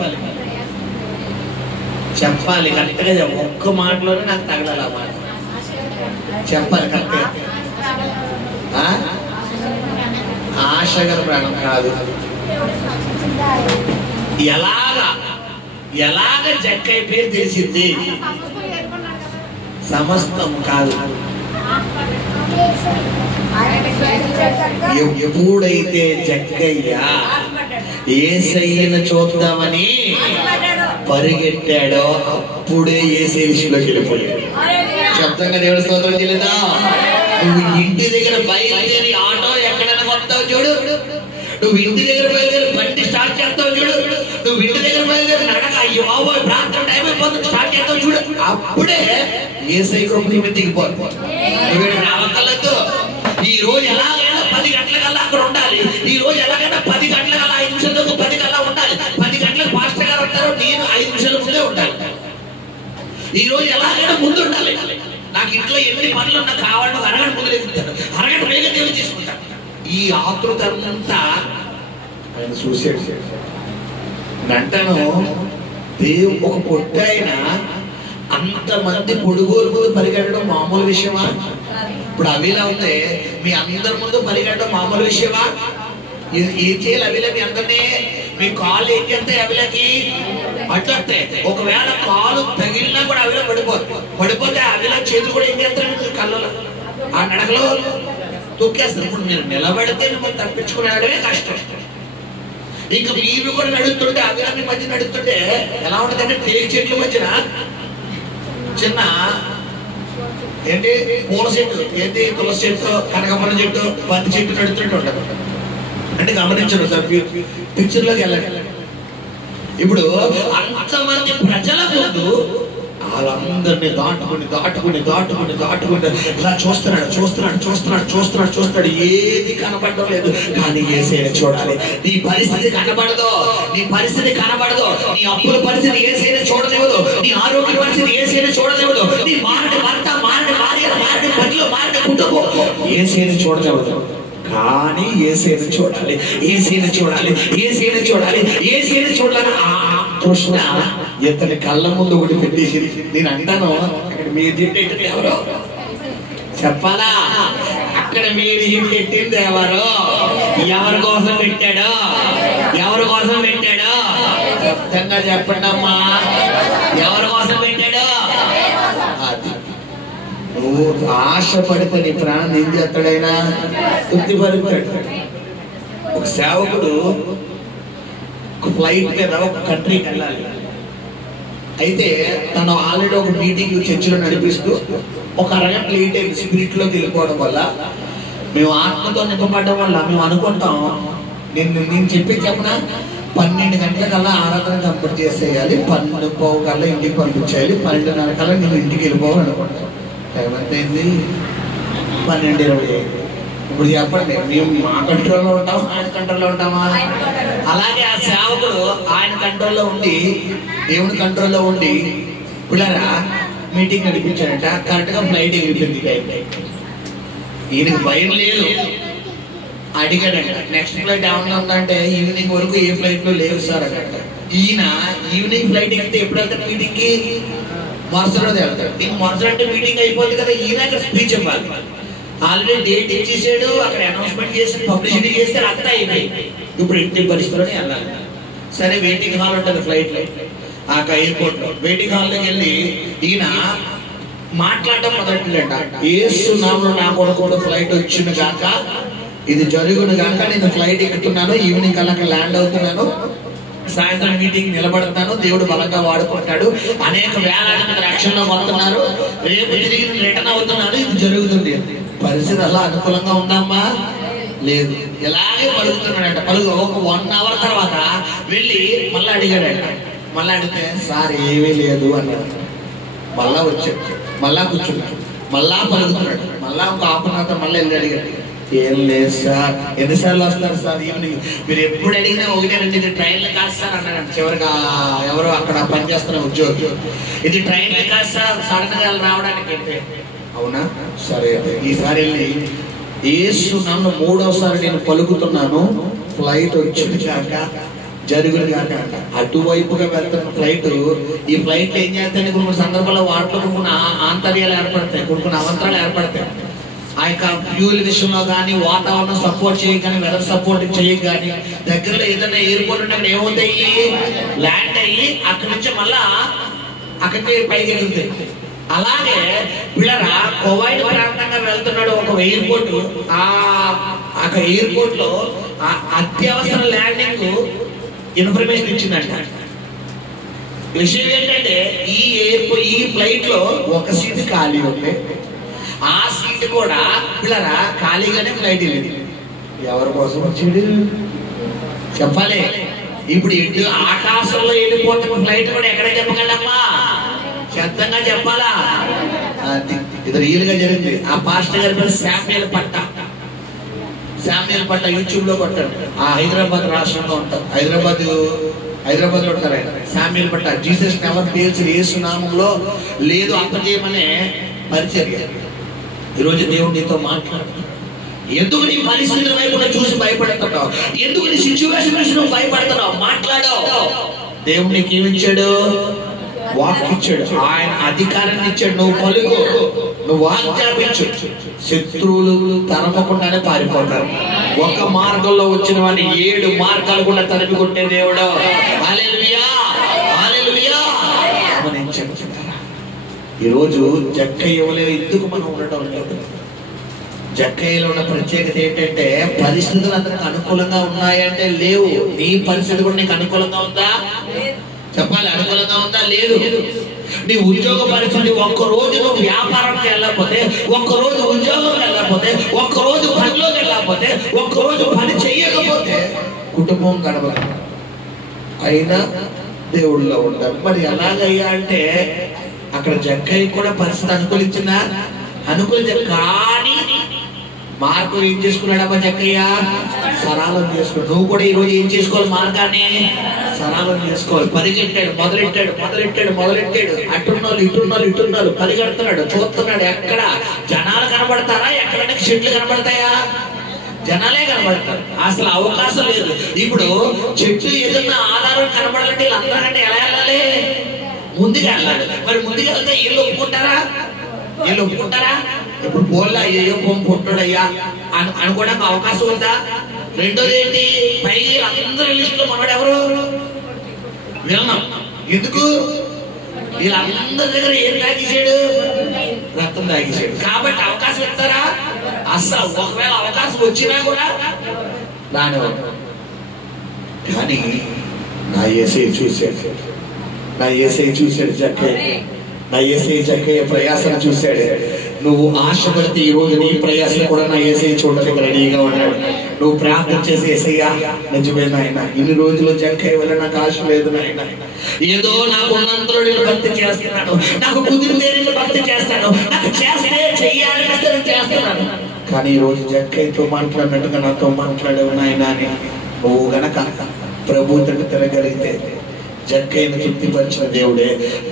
కరెక్ట్గా. ఒక్క మాటలోనే నాకు తగలాలి ఆ మాట. చెప్పాలి కరెక్ట్గా. ఆశగల ప్రాణం కాదు. ఎలాగ జక్కయ్య పేరు తెలిసింది? సమస్తం కాదు. ఎప్పుడైతే జక్కయ్య యేసయ్యను చూద్దామని పరిగెట్టాడో అప్పుడే యేసయ్య విషయంలోకి వెళ్ళిపోయాడు. శబ్దంగా దేవుడి స్తోత్రం చెల్లిదా. నువ్వు ఇంటి దగ్గర బయలుదేరి ఆటో ఎక్కడైనా వస్తావు చూడు, నువ్వు ఇంటి దగ్గర బయలుదేరి బండి స్టార్ట్ చేస్తావు చూడు, నువ్వు ఇంటి దగ్గర బయలుదేరి నడక అయ్యో బాబోయ్ ప్రార్థన టైం అయిపోతుంది స్టార్ట్ చేస్తావు చూడు, అప్పుడే యేసయ్య కృప నీ మీద దిగిపోతుంది. నువ్వు రావక్కర్లేదు. ఈ రోజు ఎలాగైనా 10 గంటలకల్లా అక్కడ ఉండాలి. ఈ రోజు ఎలాగైనా 10 గంటలకల్లా 5 నిమిషాలకు 10 కల్లా ఉండాలి. 10 గంటలకు పాస్టర్ గారు ఉంటారు, నేను 5 నిమిషాల ముందే ఉండాలి. ఈ రోజు ఎలాగైనా ముందు ఉండాలి. నాకు ఇంట్లో ఎన్ని పనులు ఉన్నా కావాలని ఒక అరగంట ముందు ఎదుగుతాడు, అరగంట వేగం దేవుడు తీసుకుంటాడు. ఈ ఆతృత అంతా ఆయన చూసాడు. వెంటను దేవుడు ఒక పొట్టైన అంతమంది పొడుగోలు ముందు పరిగెట్టడం మామూలు విషయమా? ఇప్పుడు అవిలా ఉంది, మీ అందరి ముందు పరిగెట్టడం మామూలు విషయమా? ఏం చేయాలి? అవిలా మీ అందరినీ మీ కాళ్ళు ఏం చేస్తాయి? అవిలకి అట్లొస్తాయి. ఒకవేళ కాలు తగిలినా కూడా అవిలా పడిపోతే అవిలా చేతులు కూడా ఏం చేస్తాడు? కళ్ళలో ఆ నడకలో తొక్కేస్తారు. ఇప్పుడు మీరు నిలబడితే మిమ్మల్ని తప్పించుకునేడమే కష్టం. ఇంకా మీరు కూడా నడుస్తుంటే అవిలా మీ మధ్య నడుస్తుంటే ఎలా ఉంటుందంటే తేలి చెట్ల మధ్యన చిన్న ఏంటి పూల చెట్టు, ఏంటి తులసి చెట్టు, కనకాంబరం చెట్టు, బంతి చెట్టు నడుతుంటే ఉండదు. అంటే గమనించరు సార్, పిక్చర్లోకి వెళ్ళండి. ఇప్పుడు అంతమంది ప్రజల ముందు వాళ్ళందరినీ దాటుకుని ఇలా చూస్తున్నాడు. ఏది కనపడడం లేదు. కానీ యేసయ్యని చూడాలి. నీ పరిస్థితి కనబడదు, నీ అప్పుల పరిస్థితి యేసయ్యని చూడలేవదు, నీ ఆరోగ్య పరిస్థితి యేసయ్యని చూడలేవదు, నీ మారని భర్త, మారని భార్య, మారని పనులు, మారని కుటుంబం యేసయ్యని చూడలేవదు. కానీ యేసయ్యని చూడాలి. ఆ తృష్ణ ఇతని కళ్ళ ముందు ఒకటి పెట్టేసి నేను అంటాను, అక్కడ మీరు తిట్టేది ఎవరో చెప్పాలా? అక్కడ మీరు తిట్టింది ఎవరు? ఎవరి కోసం పెట్టాడు? చెప్తంగా చెప్పండి అమ్మా, ఎవరి కోసం పెట్టాడు? అది నువ్వు ఆశపడితే నీ ప్రాణం ఏం చేస్తాడైనా తృప్తిపరుస్తాడు. ఒక సేవకుడు ఫ్లైట్ మీద ఒక కంట్రీకి వెళ్ళాలి. అయితే తను ఆల్రెడీ ఒక మీటింగ్ చర్చిలో నడిపిస్తూ ఒక అరగంట లేట్ అయింది. స్పిరిట్ లోకి వెళ్ళిపోవడం వల్ల, మేము ఆత్మతో నింపబడడం వల్ల మేము అనుకుంటాం, నేను చెప్పిన 12 గంటలకల్లా ఆరాధన కంప్లీట్ చేసేయాలి, 12:15 కల్లా ఇంటికి పంపించేయాలి, 12:30 కల్లా నేను ఇంటికి వెళ్ళిపోవాలి అనుకుంటాం. ఏమైంది? 12:20. ఇప్పుడు చెప్పండి, మేము మా కంట్రోల్లో ఉంటాం, ఆయన కంట్రోల్లో ఉంటామా? అలాగే ఆ సేవకుడు ఆయన కంట్రోల్లో ఉండి, దేవుని కంట్రోల్లో ఉండి పిల్లరా మీటింగ్ నడిపించాడట. కరెక్ట్ గా ఫ్లైట్ ఎగిరిపోయింది. ఈయనకు భయం లేదు. అడిగాడంట, నెక్స్ట్ ఫ్లైట్ ఏమన్నా ఉందంటే ఈవినింగ్ వరకు ఏ ఫ్లైట్ లో లేవు సార్ అక్కడ. ఈయన ఈవినింగ్ ఫ్లైట్ ఎక్కితే ఎప్పుడు వెళ్తాడు మీటింగ్ కి? మరుసటి రోజు వెళ్తాడు. ఇంక మరుసటి అంటే మీటింగ్ అయిపోతుంది కదా, ఈయన అక్కడ స్పీచ్ ఇవ్వాలి. ఆల్రెడీ డేట్ ఇచ్చేసాడు, అక్కడ అనౌన్స్మెంట్ చేసి పబ్లిసిటీ చేస్తే అంతా అయిపోయింది. ఇప్పుడు ఇంటి పరిస్థితుల్లోనే వెళ్ళాలి. సరే వెయిటింగ్ హాల్ ఉంటుంది ఫ్లైట్ లో, ఆ ఎయిర్పోర్ట్ లో వెయిటింగ్ హాల్ లోకి వెళ్ళి ఈయన మాట్లాడటం మొదలెట్టాడంట. యేసు నామములో నా కొరకు ఫ్లైట్ వచ్చిన గాక, ఇది జరుగును గాక, నేను ఫ్లైట్ ఎక్కుతున్నాను, ఈవినింగ్ కల్లా ల్యాండ్ అవుతున్నాను, సాయంత్రం మీటింగ్ నిలబడతాను, దేవుడు బలంగా వాడుకుంటాడు, అనేక వేలాది మంది రక్షణలో వస్తున్నారు, రేపు తిరిగి రిటర్న్ అవుతున్నాను, ఇది జరుగుతుంది. పరిస్థితి అలా అనుకూలంగా ఉందమ్మా? లేదు. ఇలాగే పలుకుతున్నాడంట. ఒక 1 hour తర్వాత వెళ్ళి మళ్ళీ అడిగాడంట. మళ్ళీ అడిగితే సార్ ఏమీ లేదు అన్నాడు. మళ్ళా వచ్చాడు, మళ్ళా కూర్చున్నాడు, మళ్ళా పలుకుతున్నాడు. మళ్ళా ఒక 1/2 hour మళ్ళీ వెళ్ళి అడిగాడు. ఏం లేదు సార్. ఎన్నిసార్లు వస్తారు సార్ ఈవినింగ్? మీరు ఎప్పుడు అడిగినా 1-2 ట్రైన్లు కాదు సార్ అన్నాడు. చివరికి ఎవరో అక్కడ పనిచేస్తున్న ఉద్యోగి, ఇది ట్రైన్లు కాదు సార్, సడన్ గా రావడానికి. అవునా, సరే ఈసారి వెళ్ళి యేసు నామములో 3వసారి నేను పలుకుతున్నాను, ఫ్లైట్ వచ్చింది కాక జరుగును కాక అంట. అటువైపుగా వెళ్తున్న ఫ్లైట్, ఈ ఫ్లైట్ ఏం చేస్తాయని కొన్ని సందర్భాల్లో వాటిలో కొన్ని ఆంతర్యాలు ఏర్పడతాయి, కొన్ని అవంతరాలు ఏర్పడతాయి. ఆ యొక్క ఫ్యూల్ విషయంలో కానీ, వాతావరణం సపోర్ట్ చేయక కానీ, వెదర్ సపోర్ట్ చేయక కానీ, దగ్గరలో ఏదైనా ఎయిర్పోర్ట్ ఉంటే అక్కడ ఏమవుతాయి? ల్యాండ్ అయ్యి అక్కడి నుంచి మళ్ళా అక్కడికి పైకి ఎగురుతాయి. అలాగే పిల్లరా కువైట్ ప్రాంతంగా వెళ్తున్నాడు ఒక ఎయిర్పోర్ట్. ఆ ఎయిర్పోర్ట్ లో అత్యవసర ల్యాండింగ్ ఇన్ఫర్మేషన్ ఇచ్చిందంట. విషయం ఏంటంటే ఈ ఫ్లైట్ లో ఒక సీట్ ఖాళీ ఉంది, ఆ సీట్ కూడా పిల్లరా ఖాళీగానే ఫ్లైట్ వెళ్ళింది. ఎవరి కోసం వచ్చాడు చెప్పాలి. ఇప్పుడు ఇటు ఆకాశంలో వెళ్ళిపోతున్న ఫ్లైట్ కూడా ఎక్కడ చెప్పగలమ్మా? శబ్దంగా చెప్పాలా? ఇది రియల్ గా జరిగింది. ఆ పాస్టర్ గారి పేరు శామ్యూయల్ పట్ట యూట్యూబ్ లో కొట్టాడు. ఆ హైదరాబాద్ రాష్ట్రంలో ఉంటారు, హైదరాబాద్ లో ఉంటారు ఆయన. శామ్యూయల్ పట్ట జీసస్ నెవర్ ఫెయిల్స్, యేసు నామములో లేదు అప్పచేయమనే పరిచర్య. ఈరోజు దేవుడు నీతో మాట్లాడుతున్నాడు. ఎందుకు నీ పరిస్థితుల వైపు చూసి భయపడుతున్నావు? ఎందుకు నీ సిచ్యువేషన్ నువ్వు భయపడుతున్నావు? మాట్లాడావు. దేవుడు నీకు ఏమిచ్చాడు? వాక్ ఇచ్చాడు. ఆయన అధికారాన్ని ఇచ్చాడు. నువ్వు పలుకు, నువ్వు ఆజ్ఞాపించు. శత్రువులు తరమకుండానే పారిపోతారు. ఒక మార్గంలో వచ్చిన వాడిని 7 మార్గాలు కూడా తరిమి కొట్టే దేవుడు. హల్లెలూయా, హల్లెలూయా. మనం చెప్తున్నారా? ఈరోజు జక్కయ్యలో ఎందుకు మనం ఉండటం లేదు? జక్కయ్యలో ఉన్న ప్రత్యేకత ఏంటంటే పరిస్థితులు అందరికి అనుకూలంగా ఉన్నాయంటే లేవు. నీ పరిస్థితి కూడా నీకు అనుకూలంగా ఉందా? చెప్పాలి. అనుకూలంగా ఉందా? లేదు. నీ ఉద్యోగ పరిస్థితి, ఒక్కరోజు నువ్వు వ్యాపారంకి వెళ్ళకపోతే, ఒక్కరోజు ఉద్యోగం వెళ్ళకపోతే, ఒక్కరోజు పనిలోకి వెళ్ళకపోతే, ఒక్కరోజు పని చెయ్యకపోతే కుటుంబం గడవదు. అయినా దేవుళ్ళలో ఉంటారు. మరి ఎలాగయ్యా అంటే అక్కడ జక్కయ్య కూడా పరిస్థితి అనుకూలించిందా? అనుకూలించారు. కానీ మార్గం ఏం చేసుకున్నాడమ్మా జక్కయ్య? సరళం చేసుకున్నాడు. నువ్వు కూడా ఈరోజు ఏం చేసుకోవాలి? మార్గాన్ని సరళం చేసుకోవాలి. పరిగెట్టాడు, మొదలెట్టాడు. అటున్నారు పరిగెడుతున్నాడు, చూస్తున్నాడు. ఎక్కడ జనాలు కనబడతారా? ఎక్కడైనా చెట్లు కనబడతాయా? జనాలే కనబడతారు. అసలు అవకాశం లేదు. ఇప్పుడు చెట్లు ఏదన్నా ఆధారం కనబడాలంటే వీళ్ళందరికంటే ఎలా వెళ్ళాలి? ముందుగా వెళ్ళాలి. మరి ముందుగా వెళ్తే వీళ్ళు ఒప్పుకుంటారా? ఇప్పుడు పోల్లా అయ్యో పొంపుంటాడయ్యా అనుకోవడానికి అవకాశం ఉందా? రెండోది ఏంటి? పై అందరి లిస్టులో మనవాడు ఎవరు? విన్నాం. ఎందుకు? వీళ్ళందరి దగ్గర ఏం తాగేసాడు? రక్తం తాగేసాడు. కాబట్టి అవకాశం ఇస్తారా? అస్సలు. ఒకవేళ అవకాశం వచ్చినా కూడా రానివ్వడు. కానీ నా యేసయ్య చూశాడు జక్కయ్య. నా యేసయ్య జక్కయ్య ప్రయాసం చూశాడు. నువ్వు ఆశపడితే ఈ రోజు నీ ప్రయాసం కూడా నా యేసయ్య చూడడానికి రెడీగా ఉన్నాడు. నువ్వు ప్రార్థన చేసి యేసయ్య నిజమే నాయన, ఇన్ని రోజులు జక్కయ్య వల్ల నాకు ఆశ లేదు నాయన, ఏదో నాకు ఉన్నంతలో నేను భక్తి చేస్తున్నాను, నాకు కుదిరితే నేను భక్తి చేస్తాను, నాకు చేస్తే చెయ్యాలి చేస్తున్నాను. కానీ ఈ రోజు జక్కయ్యతో మాట్లాడినట్టుగా నాతో మాట్లాడేవు నాయన అని నువ్వు గనక ప్రభువుతో తిరగలిగితే జక్కయ్యను తృప్తిపరిచిన దేవుడే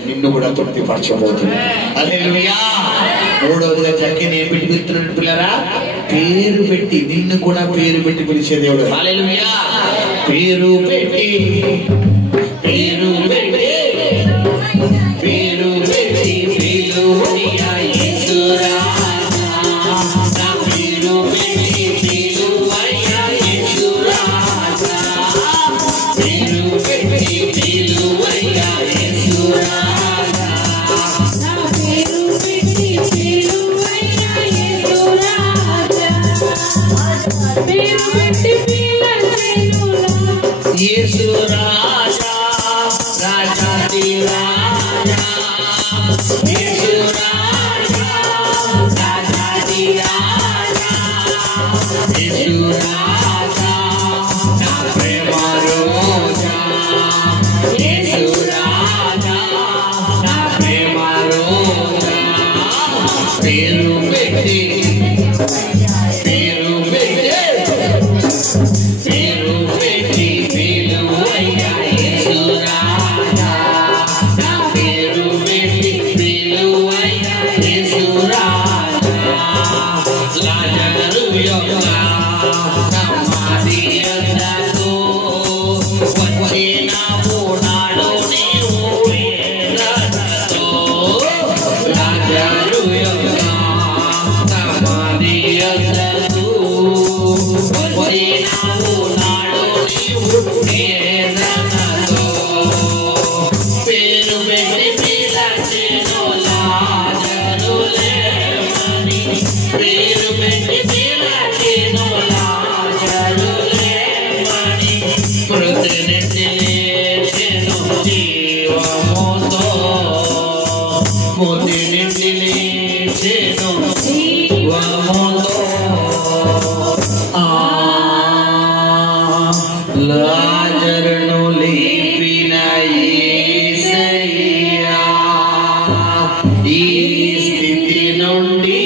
నిన్ను కూడా తృప్తిపరచబోతుంది. హల్లెలూయా. మూడవదిగా జక్కయ్యని ఏం పెట్టి పిలుస్తున్నాడు పిల్లరా? పేరు పెట్టి. నిన్ను కూడా పేరు పెట్టి పిలిచే దేవుడు. హల్లెలూయా. పేరు పెట్టి పిలువయ్యా యేసురా. యేసు రాజా, రాజాది రాజా, యేసు రాజా, రాజాది రాజా, యేసు రాజా, నా ప్రేమ రోజా, యేసు రాజా, నా ప్రేమ రోజా. పేరు పెట్టి లాజరును లేపిన యేసయ్యా, ఈ స్థితి నుండి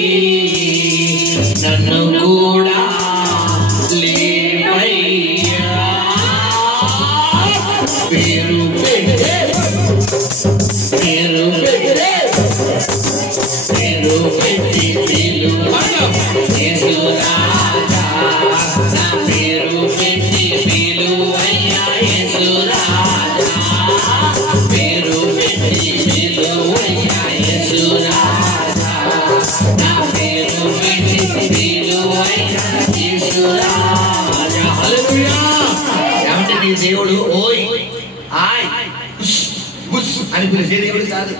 నన్ను కూడా లేపయ్యా. పేరు పెట్టే ఏమంటే నీ దేవుడు ఓయ్ ఆయ్ అని పిలిచే దేవుడు కాదు.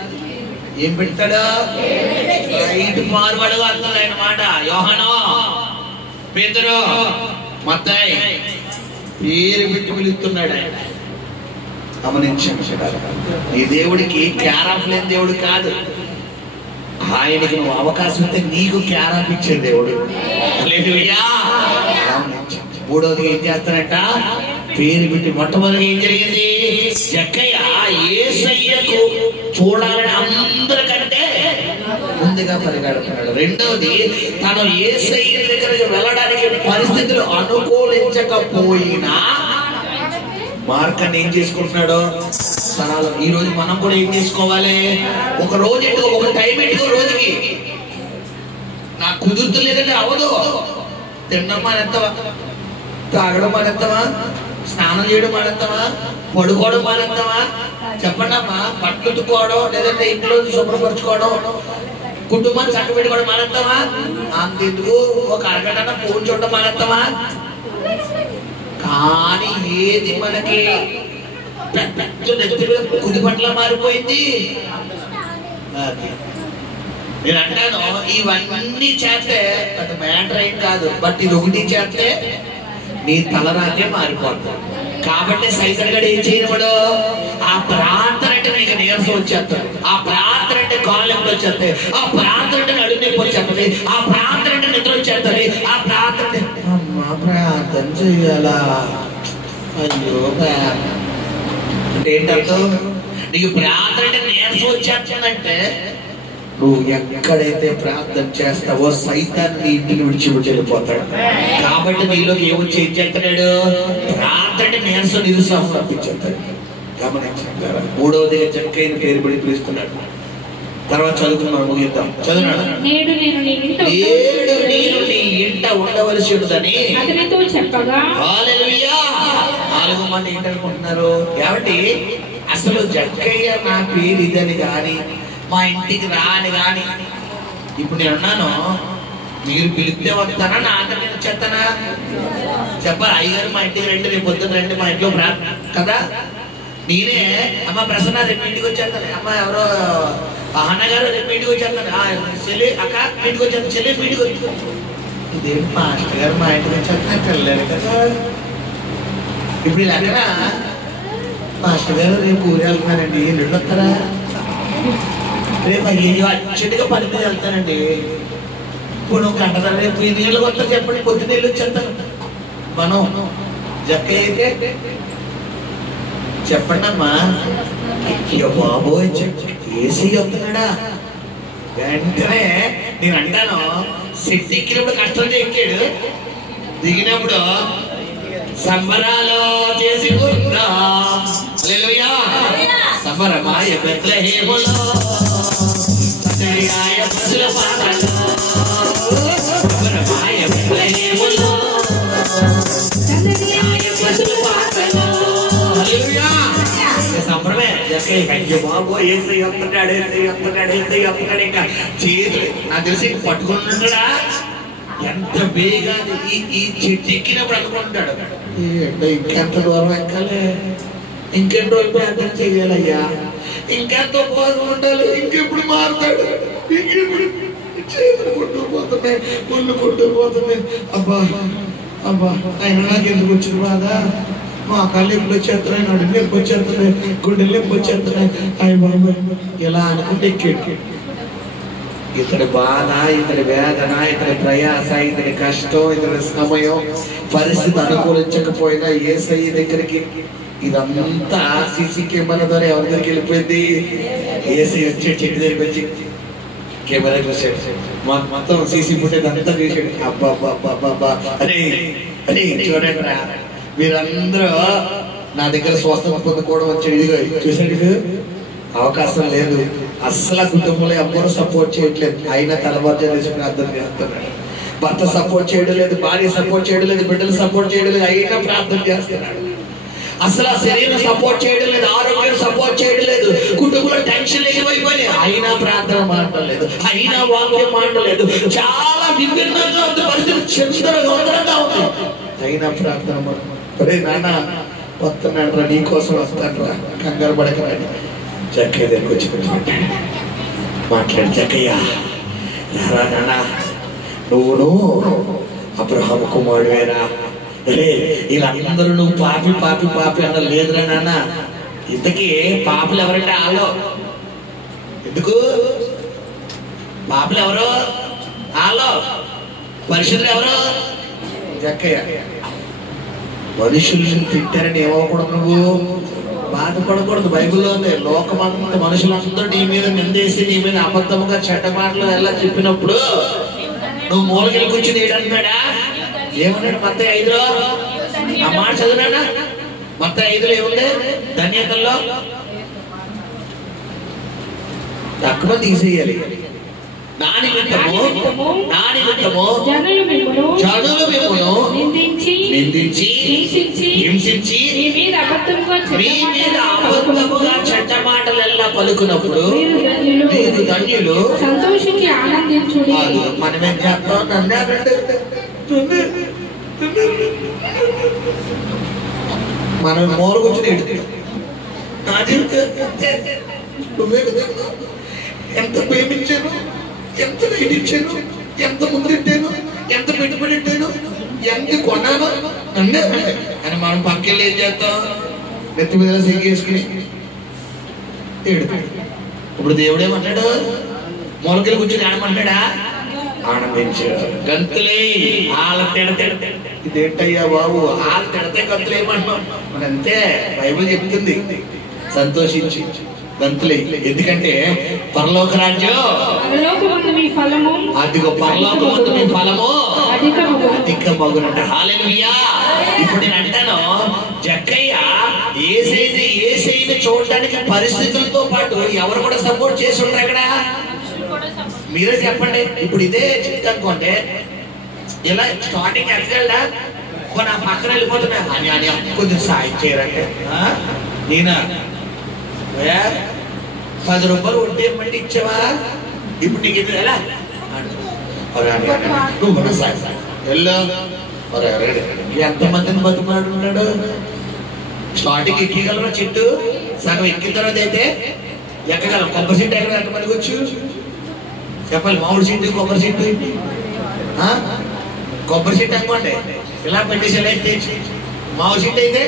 ఏం పెడతాడు? రైట్ ఫార్వర్డ్ అర్థం ఆయన మాట. యోహాను, పేతురు, మత్తయి పేరు పెట్టి పిలుస్తున్నాడు ఆయన. గమనించాడు. నీ దేవుడికి క్యారాఫ్ లేని దేవుడు కాదు. ఆయనకి నువ్వు అవకాశం ఇస్తే నీకు క్యారాఫ్ ఇచ్చే దేవుడు. మూడోది ఏం చేస్తానట? పేరు పెట్టి మొట్టమొదటి ఏం జరిగింది? జక్కయ్య యేసయ్యకు చూడాలని అందరికంటే ముందుగా పరిగెడుతున్నాడు. రెండవది, తను యేసయ్య దగ్గరికి వెళ్ళడానికి పరిస్థితులు అనుకూలించకపోయినా మార్గాన్ని ఏం చేసుకుంటున్నాడు? స్థలాలు. ఈ రోజు మనం కూడా ఏం చేసుకోవాలి? ఒక రోజు ఎట్టుకో, ఒక టైం ఎట్టుకో. రోజుకి నాకు కుదురుతులేదంటే అవదు. తినడం మానేస్తావా? తాగడం మానేస్తావా? స్నానం చేయడం మానేస్తావా? పడుకోవడం మానేస్తావా? చెప్పండి అమ్మా. బట్టలు ఉతుక్కోవడం, లేదంటే ఇంట్లో శుభ్రపరచుకోవడం, కుటుంబాన్ని చక్కబెట్టుకోవడం మానేస్తావా? అంతెందుకు ఒక అరగంట ఫోన్ చూడడం మానేస్తావా? కానీ ఏది మనకి కుది పట్ల మారిపోయింది? నేను అంటాను, ఇవన్నీ చేస్తే అది మ్యాటర్ ఏం కాదు. బట్ ఇది ఒకటి చేస్తే నీ తలరాతే మారిపోతుంది. కాబట్టి సైకిల్ గడ ఏం చేయనివాడు? ఆ ప్రార్థన అంటే నీకు నీరసం వచ్చేస్తుంది. ఆ ప్రార్థన అంటే కాళ్ళు వచ్చేస్తాయి. ఆ ప్రార్థన అంటే నడుము నొప్పి వచ్చేస్తుంది. ఆ ప్రార్థన అంటే నిద్ర వచ్చేస్తుంది. ఆ ప్రార్థన ప్రార్థన చెయ్యాలా? అయ్యో అంటే ఏంటర్థం? నీకు ప్రార్థన అంటే నీరసం వచ్చేస్తుందంటే నువ్వు ఎక్కడైతే ప్రార్థన చేస్తావో సైతాన్ని ఇంటిని విడిచిపెట్టి వెళ్ళిపోతాడు. కాబట్టి నీలోకి ఏమొచ్చి ఏం చేస్తున్నాడు? ప్రార్థన నీరసం నిరుత్సాహం రప్పించేస్తాడు. గమనించారా? మూడవది జక్కయ్యని పేరు పెట్టి పిలుస్తున్నాడు. తర్వాత చదువుకున్నాడు, ముగిద్దాం. చదువున్నాడు. నేడు నేను నీ ఇంట ఉండవలసి ఉందని అతనితో చెప్పగా, హల్లెలూయా. 4 మంది ఏంటనుకుంటున్నారు? కాబట్టి అసలు జక్కయ్య నా పేరు ఇదని కానీ, మా ఇంటికి రాని కానీ, ఇప్పుడు నేను ఉన్నాను, మీరు పిలిస్తే వస్తానా? నా అంతా నేను వచ్చేస్తానా? చెప్పాలి. అయ్యగారు మా ఇంటికి రండి, రేపు పొద్దున్న రండి, మా ఇంట్లో కదా. నేనే అమ్మ ప్రసన్న రేపు ఇంటికి వచ్చేస్తాను, అమ్మ ఎవరో అన్నగారు రేపు ఇంటికి వచ్చేస్తాను, చెల్లి అక్క ఇంటికి వచ్చేస్తాను, చెల్లి ఇంటికి వచ్చేస్తాను. ఇదేంటి మాస్టర్ గారు మా ఇంటికి వచ్చేస్తాను వెళ్ళారు కదా. ఇప్పుడు ఇలా అక్కడ మాస్టర్ గారు రేపు ఊరు వెళ్తున్నానండి, ఎల్లుండి వస్తారా? రేపు అర్జెంటుగా పని మీద వెళ్తానండి. ఇప్పుడు నువ్వు గంట రేపు 8 గంటలకు వస్తా చెప్పండి, పొద్దున్న వెళ్ళి వచ్చేస్తాను. మనం జక్కయ్య అయితే చెప్పండి అమ్మా. అయ్యో బాబోయ్, ఏసీ వస్తున్నాడా? వెంటనే నేను అంటాను, శక్తి ఎక్కినప్పుడు కష్టంతో ఎక్కాడు, దిగినప్పుడు సంబరాలు చేసుకుందా. హల్లెలూయా. సంబరమాయ బెత్లెహేములో సందడిగాయ పశుల పాటలో, సంబరమాయ బెత్లెహేములో సందడిగాయ పశుల పాటలో. హల్లెలూయా. సంబరమే. అయ్యో బాబో ఏసై వస్తున్నాడు, ఏసై వస్తున్నాడు, ఏసై వస్తున్నాడు. ఇంకా చేతులు నాకు తెలిసి పట్టుకుంటున్నాడా? ఎంత బేగా ఈ చెట్టు ఎక్కినప్పుడు అనుకుంటాడు, ఇంకెంత దూరం ఎక్కాలి, ఇంకెంత రోజులు ప్రార్థన చెయ్యాలయ్యా, ఇంకెంత ఉపవాసం ఉండాలి, ఇంకెప్పుడు మారుతాడు, ఇంకెప్పుడు చేతులు కొట్టుకుపోతున్నాయి, ఒళ్ళు కొట్టుకుపోతున్నాయి. అబ్బా అబ్బా ఆయన నాకు ఎందుకు వచ్చిన బాధ? మా కాళ్ళు ఎప్పుడు వచ్చేస్తున్నాయి, నడుము ఎప్పుడు వచ్చేస్తున్నాయి, గుండెలు ఎప్పుడు వచ్చేస్తున్నాయి. అయ్య బాబా ఇలా అనుకుంటే ఎక్కాడు. ఇతడి బాధ, ఇతడి వేదన, ఇతడి ప్రయాస, ఇతడి కష్టం, ఇతడి సమయం, పరిస్థితి అనుకూలించకపోయినా యేసయ్య దగ్గరికి ఇదంతా సీసీ కెమెరా ద్వారా ఎవరి దగ్గరికి వెళ్ళిపోయింది? యేసయ్య వచ్చి చెట్టు దగ్గరికి వచ్చి కెమెరా చూసాడు, మొత్తం సీసీ ఫుటేజ్ అంతా చూసాడు. అబ్బా అబ్బా అరే అరే చూడండి రా, మీరందరూ నా దగ్గర స్వస్థత పొందుకోవడం వచ్చాడు. ఇదిగో చూసాడు, అవకాశం లేదు, అస్సలు కుటుంబంలో ఎవ్వరూ సపోర్ట్ చేయట్లేదు, అయినా తలబాటు చేసుకుని అర్థం చేస్తున్నాడు. భర్త సపోర్ట్ చేయడం లేదు, భార్య సపోర్ట్ చేయడం లేదు, బిడ్డలు సపోర్ట్ చేయడం లేదు, అయినా ప్రార్థన చేస్తున్నాడు. అసలు ఆ శరీరం సపోర్ట్ చేయడం లేదు, ఆరోగ్యం సపోర్ట్ చేయడం లేదు, కుటుంబంలో టెన్షన్ ఎక్కువైపోయినాయి. అయినా ప్రార్థన మాట్లాడలేదు, అయినా వాక్యం మాట్లాడలేదు, చాలా విభిన్నంగా ఉంది పరిస్థితి, చంద్రగోదరంగా ఉంది. అయినా ప్రార్థన మాట్లాడే నాన్న వస్తున్నాడు రా, నీకోసం వస్తాను రా, కంగారు పడకరా. జక్కయ్య దగ్గరికి వచ్చి మాట్లాడు, జక్కయ్య రారా నాన్న, నువ్వును అబ్రహాము కుమారుడేనా? వీళ్ళందరూ నువ్వు పాపి పాపి పాపి అన్న లేదురా నాన్న. ఇంతకీ పాపలు ఎవరంటే వాళ్ళు? ఎందుకు పాపలు ఎవరు? వాళ్ళు. పరిశుద్ధులు ఎవరు? జక్కయ్య. మనుషులను తిట్టారని ఏమవకూడదు, నువ్వు బాధపడకూడదు. బైబిల్లో ఉంది, లోకమంతా మనుషులందరూ నీ మీద నిందేసి నీ మీద అబద్ధముగా చెడ్డ మాటలు ఎలా చెప్పినప్పుడు నువ్వు మూలకెళ్ళి కూర్చుని ఏడంటున్నాడా? ఏమన్నాడు మత్తయి 5లో? ఆ మాట చదివినాడా? మత్తయి 5లో ఏముంది? ధన్యతల్లో తక్కువ తీసేయాలి. నా నిమిత్తము జనులు మిమ్మును నిందించి హింసించి మీ మీద అబద్ధముగా చెడ్డ మాటలెల్లా పలుకున్నప్పుడు మీరు ధన్యులు, సంతోషించి ఆనందించుడి. మనమేం చేస్తాం? నన్నారంటే మనం మూల కూర్చుని ఎంత ప్రేమించాను, ఎంత వేడించాను, ఎంత ముందెట్టాను, ఎంత పెట్టుబడి పెట్టాను, ఎంత కొన్నాను నన్నే అని మనం పక్కెళ్ళి ఏం చేస్తాం? నెత్తి మీద సిగ్గేసుకుని ఏడుతాడు. ఇప్పుడు దేవుడేమంటాడు? మూలకెళ్ళి కూర్చుని ఆడమంటాడా? ఆనందించాడు. గంతులే వాళ్ళ తిడతాడు. ఇదేంటయ్యా బాబు, వాళ్ళు తిడితే గంతులు ఏమంటున్నాం? అంతే బైబిల్ చెప్తుంది, సంతోషించి గంతులే. ఎందుకంటే పరలోక రాజ్యం అదిగో, పరలోకమందు మీ ఫలము అధిక మగునంట. హల్లెలూయా. ఇప్పుడు నేను అంటాను, జక్కయ్య యేసయ్యని చూడడానికి పరిస్థితులతో పాటు ఎవరు కూడా సపోర్ట్ చేసి ఉంటారు అక్కడ? మీరే చెప్పండి. ఇప్పుడు ఇదే చెప్తానుకోండి, ఇలా స్టార్టింగ్ ఎక్కడా నా పక్కన వెళ్ళిపోతున్నా అని అని కొంచెం సాయం చేయరంటే నేనా 10 రూపాయలు ఉంటే మళ్ళీ ఇచ్చావా? ఇప్పుడు నీకు ఇది ఎలా ఎంతమందిని బతుకున్నాడు? స్టార్టింగ్ ఎక్కగలరా చెట్టు? సగం ఎక్కిన తర్వాత అయితే ఎక్కగలం. కొబ్బరి చెట్టు ఎక్కడ ఎంతమందికి వచ్చు చెప్పాలి? మామిడి చెట్టు, కొబ్బరి చెట్టు, కొబ్బరి చెట్టు అనుకోండి ఇలా పెట్టేసి ఎలా ఎత్తేసి, మామిడి చెట్టు అయితే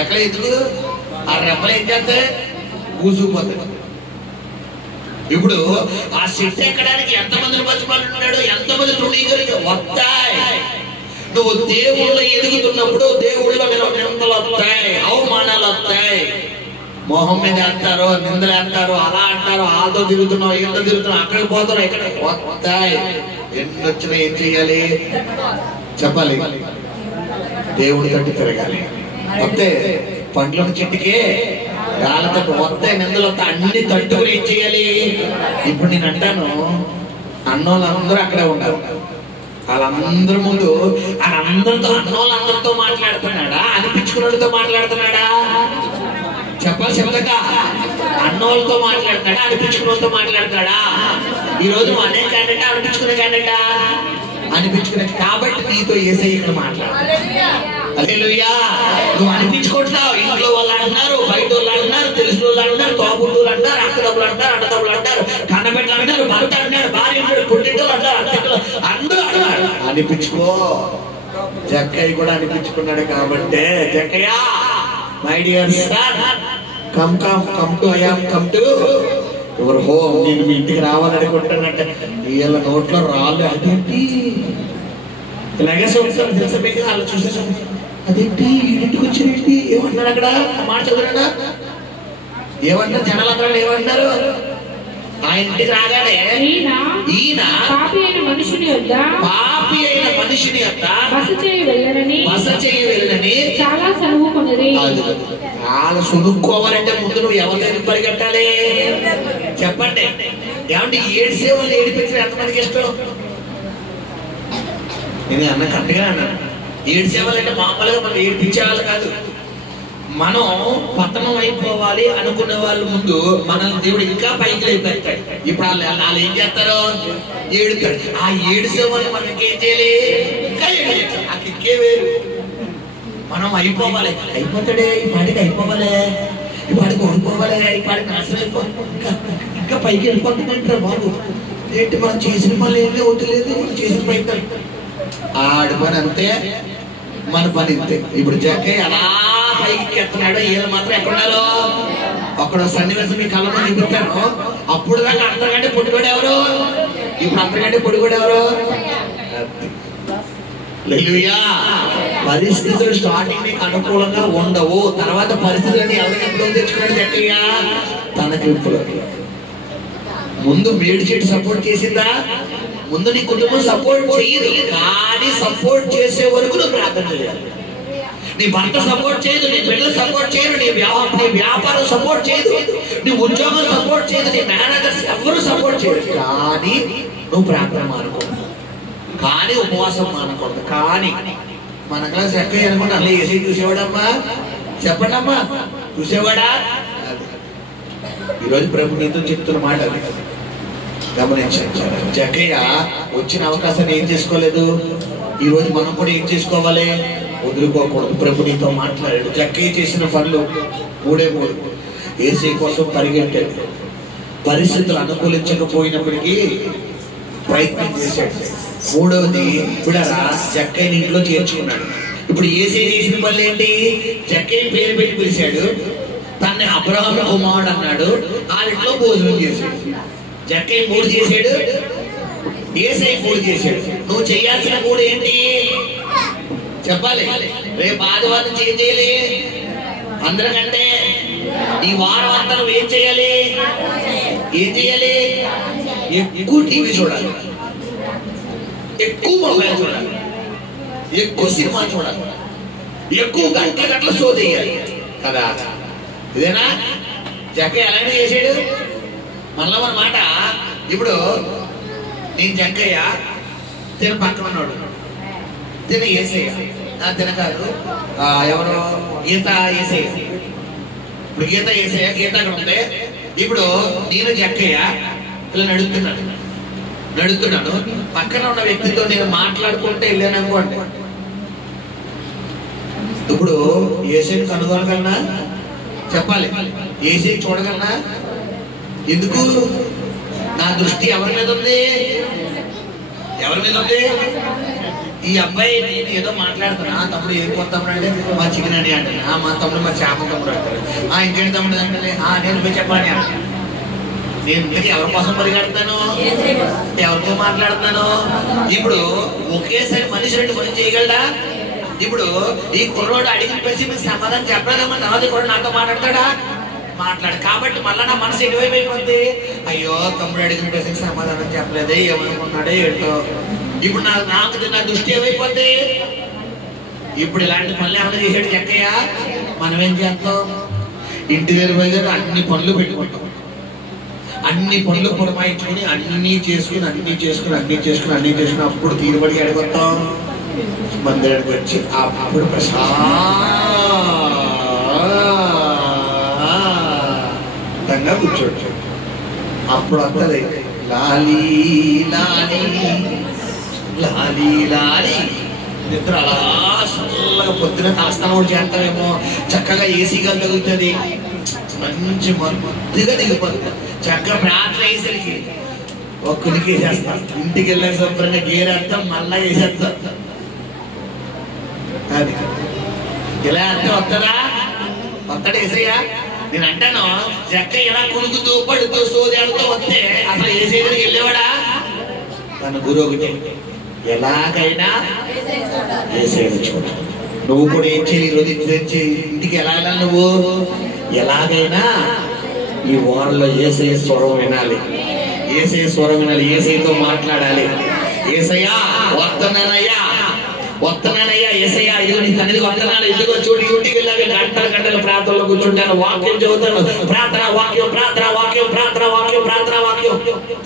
ఎక్కడ ఎత్తుకు ఆ రెప్పలు ఏం చేస్తాయి? ఊసుకుపోతాయి. ఇప్పుడు ఆ చెట్టు ఎక్కడానికి ఎంతమందిని బతుకున్నాడు, ఎంతమంది తృణీకరించి వస్తాయి. నువ్వు దేవుళ్ళు ఎదుగుతున్నప్పుడు దేవుళ్ళో నిందలు వస్తాయి, అవమానాలు వస్తాయి, మొహం మీద అంటారు, నిందలు అంటారు, అలా అంటారు, ఆతో తిరుగుతున్నావు, ఇంత తిరుగుతున్నావు, అక్కడికి పోతున్నావు, ఇక్కడ వస్తాయి. ఎన్ని వచ్చినా ఏం చెయ్యాలి చెప్పాలి? దేవుడి తట్టు తిరగాలి. వస్తే పండ్ల చెట్టుకే రాళ్ళతో వస్తాయి, నిందలు వస్తాయి, అన్ని తట్టుకుని ఏం చెయ్యాలి? ఇప్పుడు నేను అంటాను, అన్నోళ్ళందరూ అక్కడే ఉన్నారు. వాళ్ళందరి ముందు అన్నోళ్ళందరితో మాట్లాడుతున్నాడా, అనిపించుకున్నతో మాట్లాడుతున్నాడా? చెప్పాలి చెప్తాగా. అన్నోళ్ళతో మాట్లాడతాడా, అనిపించుకున్నతో మాట్లాడతాడా? ఈ రోజు నువ్వు అనే క్యాండిడేటా, అనిపించుకునే క్యాండిడేటా? అనిపించుకునే. కాబట్టి నీతో యేసయ్య ఇక్కడ మాట్లాడు. హల్లెలూయా. నువ్వు అనిపించుకుంటున్నావు. ఇంట్లో వాళ్ళు అంటున్నారు, బయట వాళ్ళు అంటున్నారు, తెలిసిన వాళ్ళు అంటున్నారు, తోబుట్టులు అంటారు, అక్కడబ్బులు అంటారు, అడ్డదబ్బులు అంటారు, కన్నబెట్టలు అంటారు, భర్త అంటున్నారు, భార్య అంటారు, పుట్టింటలు అంటారు, అద్దెక్కలు అందరూ అంటారు. అనిపించుకో. జక్కయ్య కూడా అనిపించుకున్నాడు. కాబట్టి Jakkayya, my dear son, come to I am come to your home. నేను మీ ఇంటికి రావాలనుకుంటానంటే వీళ్ళ నోట్లో రాళ్ళు. అదేంటి ఇలాగే చూస్తాను తెలుసా మీకు? వాళ్ళు చూసేసాను, అదేంటి ఇంటికి వచ్చినట్టు ఏమంటున్నారు అక్కడ? మాట చదువురా, ఏమంటారు జనాలందరూ? ఏమంటున్నారు? ఆ ఇంటికి రాగానే ఈయన పాపి అయిన మనిషిని యొద్ద బస చేయ వెళ్ళని చాలా సనుగుకొన్నది. వాళ్ళు సునుక్కోవాలంటే ముందు నువ్వు ఎవరి దగ్గరికి పరిగెట్టాలి చెప్పండి? ఏమంటే ఏడ్సే వాళ్ళు ఏడిపించిన ఎంతమందికి ఇష్టం? నేను అన్న కరెక్ట్గా అన్నాను. ఏడ్చేవాళ్ళంటే మామూలుగా మనం ఏడిపించేవాళ్ళు కాదు. మనం పతనం అయిపోవాలి అనుకునే వాళ్ళ ముందు మనల్ని దేవుడు ఇంకా పైకి లేపెడతాడు. ఇప్పుడు వాళ్ళు ఏం చేస్తారు? ఏడుతాడు. ఆ ఏడుసే వాళ్ళు మనకి ఏం చేయాలి? ఇంకా ఏడుతాడు. ఆ కిక్కే వేరు. మనం అయిపోవాలి, అయిపోతాడే ఈ పాటికి, అయిపోవాలి ఈ పాటికి, ఓడిపోవాలి ఈ పాటికి, నాశనం అయిపోవాలి, ఇంకా పైకి వెళ్ళిపోతుందంటారు. బాబు ఏంటి మనం చేసిన పనులు ఏమీ అవుతలేదు, మనం చేసిన ప్రయత్నం ఆడి పని అంతే, మన పని అంతే. ఇప్పుడు జక్కయ్య అలా పైకి ఎత్తున్నాడు, వీళ్ళు మాత్రం ఎక్కడున్నారు? అక్కడ సన్నివేశం మీ కళ్ళ మీద చూపించాను. అప్పుడు దాకా అంతకంటే పొడిగోడు ఎవరు? ఇప్పుడు అంతకంటే పొడిగోడు ఎవరు? హల్లెలూయా. పరిస్థితులు స్టార్టింగ్ నీకు అనుకూలంగా ఉండవు, తర్వాత పరిస్థితులని ఎవరికి ఎప్పుడు తెచ్చుకున్నాడు జక్కయ్య? తనకి ఇప్పుడు ముందు మేడి చెట్టు సపోర్ట్ చేసిందా? ముందు నీ కుటుంబం సపోర్ట్ చేయదు, కానీ సపోర్ట్ చేసే వరకు నువ్వు ప్రార్థన చేయాలి. నీ భర్త సపోర్ట్ చేయదు, నీ బిడ్డలు సపోర్ట్ చేయరు, నీ వ్యాపారం సపోర్ట్ చేయదు, నీ ఉద్యోగం సపోర్ట్ చేయదు, నీ మేనేజర్స్ ఎవరు సపోర్ట్ చేయరు, కానీ నువ్వు ప్రార్థన మానుకోదు, కానీ ఉపవాసం మానకూడదు. కానీ మన క్లాస్ ఎక్కడ అనుకుంటా అలా ఏసీ చూసేవాడమ్మా? చెప్పండి అమ్మా, చూసేవాడా? ఈరోజు ప్రభు నీతో చెప్తున్న మాట అది గమనించారు. జక్కయ్య వచ్చిన అవకాశాన్ని ఏం చేసుకోలేదు. ఈ రోజు మనం కూడా ఏం చేసుకోవాలి? వదులుకోకూడదు. ప్రభు నీతో మాట్లాడాడు. జక్కయ్య చేసిన పనులు మూడే మూడు. ఏసీ కోసం పరిగెట్టాడు, పరిస్థితులు అనుకూలించకపోయినప్పటికీ ప్రయత్నం చేశాడు. మూడవది బిడరా జక్కయ్యని ఇంట్లో చేర్చుకున్నాడు. ఇప్పుడు ఏసీ చేసిన పనులు ఏంటి? జక్కయ్య పేరు పెట్టి పిలిచాడు, తన్ని అబ్రహాము కుమారుడు అన్నాడు, వాళ్ళింట్లో భోజనం చేశాడు. జక్కయ్య 3 చేశాడు, ఏసై 3 చేశాడు. నువ్వు చేయాల్సిన 3 ఏంటి చెప్పాలి. రేపు ఆదివారం ఏం చేయాలి? అందరికంటే ఈ వారం అంతా నువ్వు ఏం చేయాలి? ఏం చేయాలి? ఎక్కువ టీవీ చూడాలి, ఎక్కువ మొబైల్ చూడాలి, ఎక్కువ సినిమా చూడాలి, ఎక్కువ గంటల షో చేయాలి కదా. ఇదేనా జక్కయ్య అలానే చేసాడు? మళ్ళా మన మాట. ఇప్పుడు నేను జక్కయ్య, తిన పక్కన ఉన్నాడు, తిన ఏసయ్య, తిన కాదు ఎవరు? గీత ఏసయ్య. ఇప్పుడు గీత ఏసయ్య, గీత అక్కడ ఉంది. ఇప్పుడు నేను జక్కయ్య ఇలా నడుస్తున్నాను, పక్కన ఉన్న వ్యక్తితో నేను మాట్లాడుకుంటే వెళ్ళాను అనుకోండి. ఇప్పుడు ఏసైని కనుగొనగలనా? చెప్పాలి. ఏసై చూడగలనా? ఎందుకు? నా దృష్టి ఎవరి మీద ఉంది? ఎవరి మీద ఉంది? ఈ అబ్బాయి నేను ఏదో మాట్లాడుతున్నా, తమ్ముడు ఏం కొత్తమ్ముడు అంటే మా చికెన్ అని అంటాను, మా తమ్ముడు మా చేప తమ్ముడు అంటారు, ఇంకేంటి తమ్ముడు అంటే నేను పోయి చెప్పాలి అంటాను. నేను ఇంటికి ఎవరి కోసం పరిగెడతాను? ఎవరితో మాట్లాడుతున్నాను? ఇప్పుడు ఒకేసారి మనిషి 2 పనులు చేయగలడా? ఇప్పుడు ఈ కుర్రోడు అడిగిన ప్రశ్న మీకు సమాధానం చెప్పలేదమ్మా, తర్వాత కూడా నాతో మాట్లాడతాడా? మాట్లాడు. కాబట్టి మళ్ళా నా మనసు ఎటువైపు అయిపోద్ది? అయ్యో తమ్ముడు అడిగిన ప్రశ్నకి సమాధానం చెప్పలేదే, ఏమనుకున్నాడే ఏంటో. ఇప్పుడు నా దృష్టి ఏమైపోద్ది? ఇప్పుడు ఇలాంటి పనులు ఏమైనా చేసాడు జక్కయ్య? మనం ఏం చేస్తాం? ఇంటి దగ్గర అన్ని పనులు పెట్టుకుంటాం, అన్ని పనులు పురమాయించుకుని అన్ని చేసుకుని అప్పుడు తీరుబడి అడుగుతాం మందిరానికి వచ్చి అప్పుడు ప్రశాంతంగా కూర్చోవచ్చు. అప్పుడు వస్తుంది లాలీ లాలీ లాలీ లాలీ నిద్ర. అలా చల్లగా పొద్దున కాస్తాను చేస్తామేమో, చక్కగా ఏసీగా తగులుతుంది, మంచి మద్దుగా దిగిపోతుంది. చక్కగా ప్రార్థన వేసరికి ఒక్కడికి వేసేస్తాం, ఇంటికి వెళ్ళాక శుభ్రంగా గేరేస్తాం, మళ్ళా వేసేస్తాం. అది ఇలా అంటే వస్తుందా? వస్తాడు ఏసయ్యా? నేను అంటాను జక్క ఎలా కులుగుతూ పడుతూ సోదేడుతూ వస్తే అసలు ఏసీ దగ్గరికి వెళ్ళేవాడా? తన గురువు ఒకటి, ఎలాగైనా ఏసయ్యను చూడు. నువ్వు కూడా ఏం చేయి, ఈరోజు ఇంటికి ఎలా వెళ్ళాలి? నువ్వు ఎలాగైనా ఈ వారంలో ఏసయ్య స్వరం వినాలి, ఏసయ్య స్వరం వినాలి, ఏసయ్యతో మాట్లాడాలి. ఏసయ్యా వస్తున్నానయ్యా ఏసయ్యా, ఇదిగో నీ సన్నిధి వస్తున్నాను, ఇదిగో చూటికి వెళ్ళాలి, గంటల ప్రార్థనలో కూర్చుంటాను, వాక్యం చదువుతాను, ప్రార్థన వాక్యం.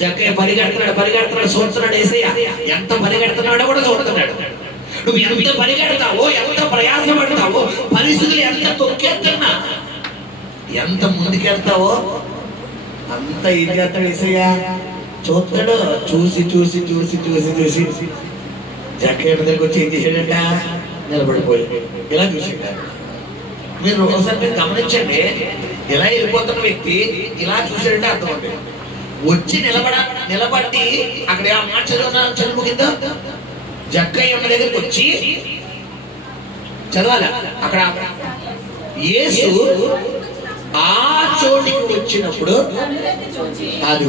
జక్కయ్య పరిగెడుతున్నాడు, చూస్తున్నాడు. ఏసయ్య ఎంత పరిగెడుతున్నాడో కూడా చూస్తున్నాడు. నువ్వు ఎంత పరిగెడతావో, ఎంత ప్రయాసపడతావో, పరిస్థితులు ఎంత తొక్కేస్తున్నా ఎంత ముందుకెళ్తావో అంత ఏం చేస్తాడు యేసయ్య చూస్తాడు. చూసి చూసి చూసి చూసి చూసి జక్కయ్య దగ్గరికి వచ్చి ఏం చేశాడంట, నిలబడిపోయాడు. ఇలా చూసాడు. మీరు ఒకసారి మీరు గమనించండి, ఇలా వెళ్ళిపోతున్న వ్యక్తి ఇలా చూసాడంటే అర్థం అంటే వచ్చి నిలబడి అక్కడ ఆ మాట చదువు కింద జక్కయ్య దగ్గరికి వచ్చి చదవాలి. అక్కడ యేసు ఆ చోటికి వచ్చినప్పుడు అది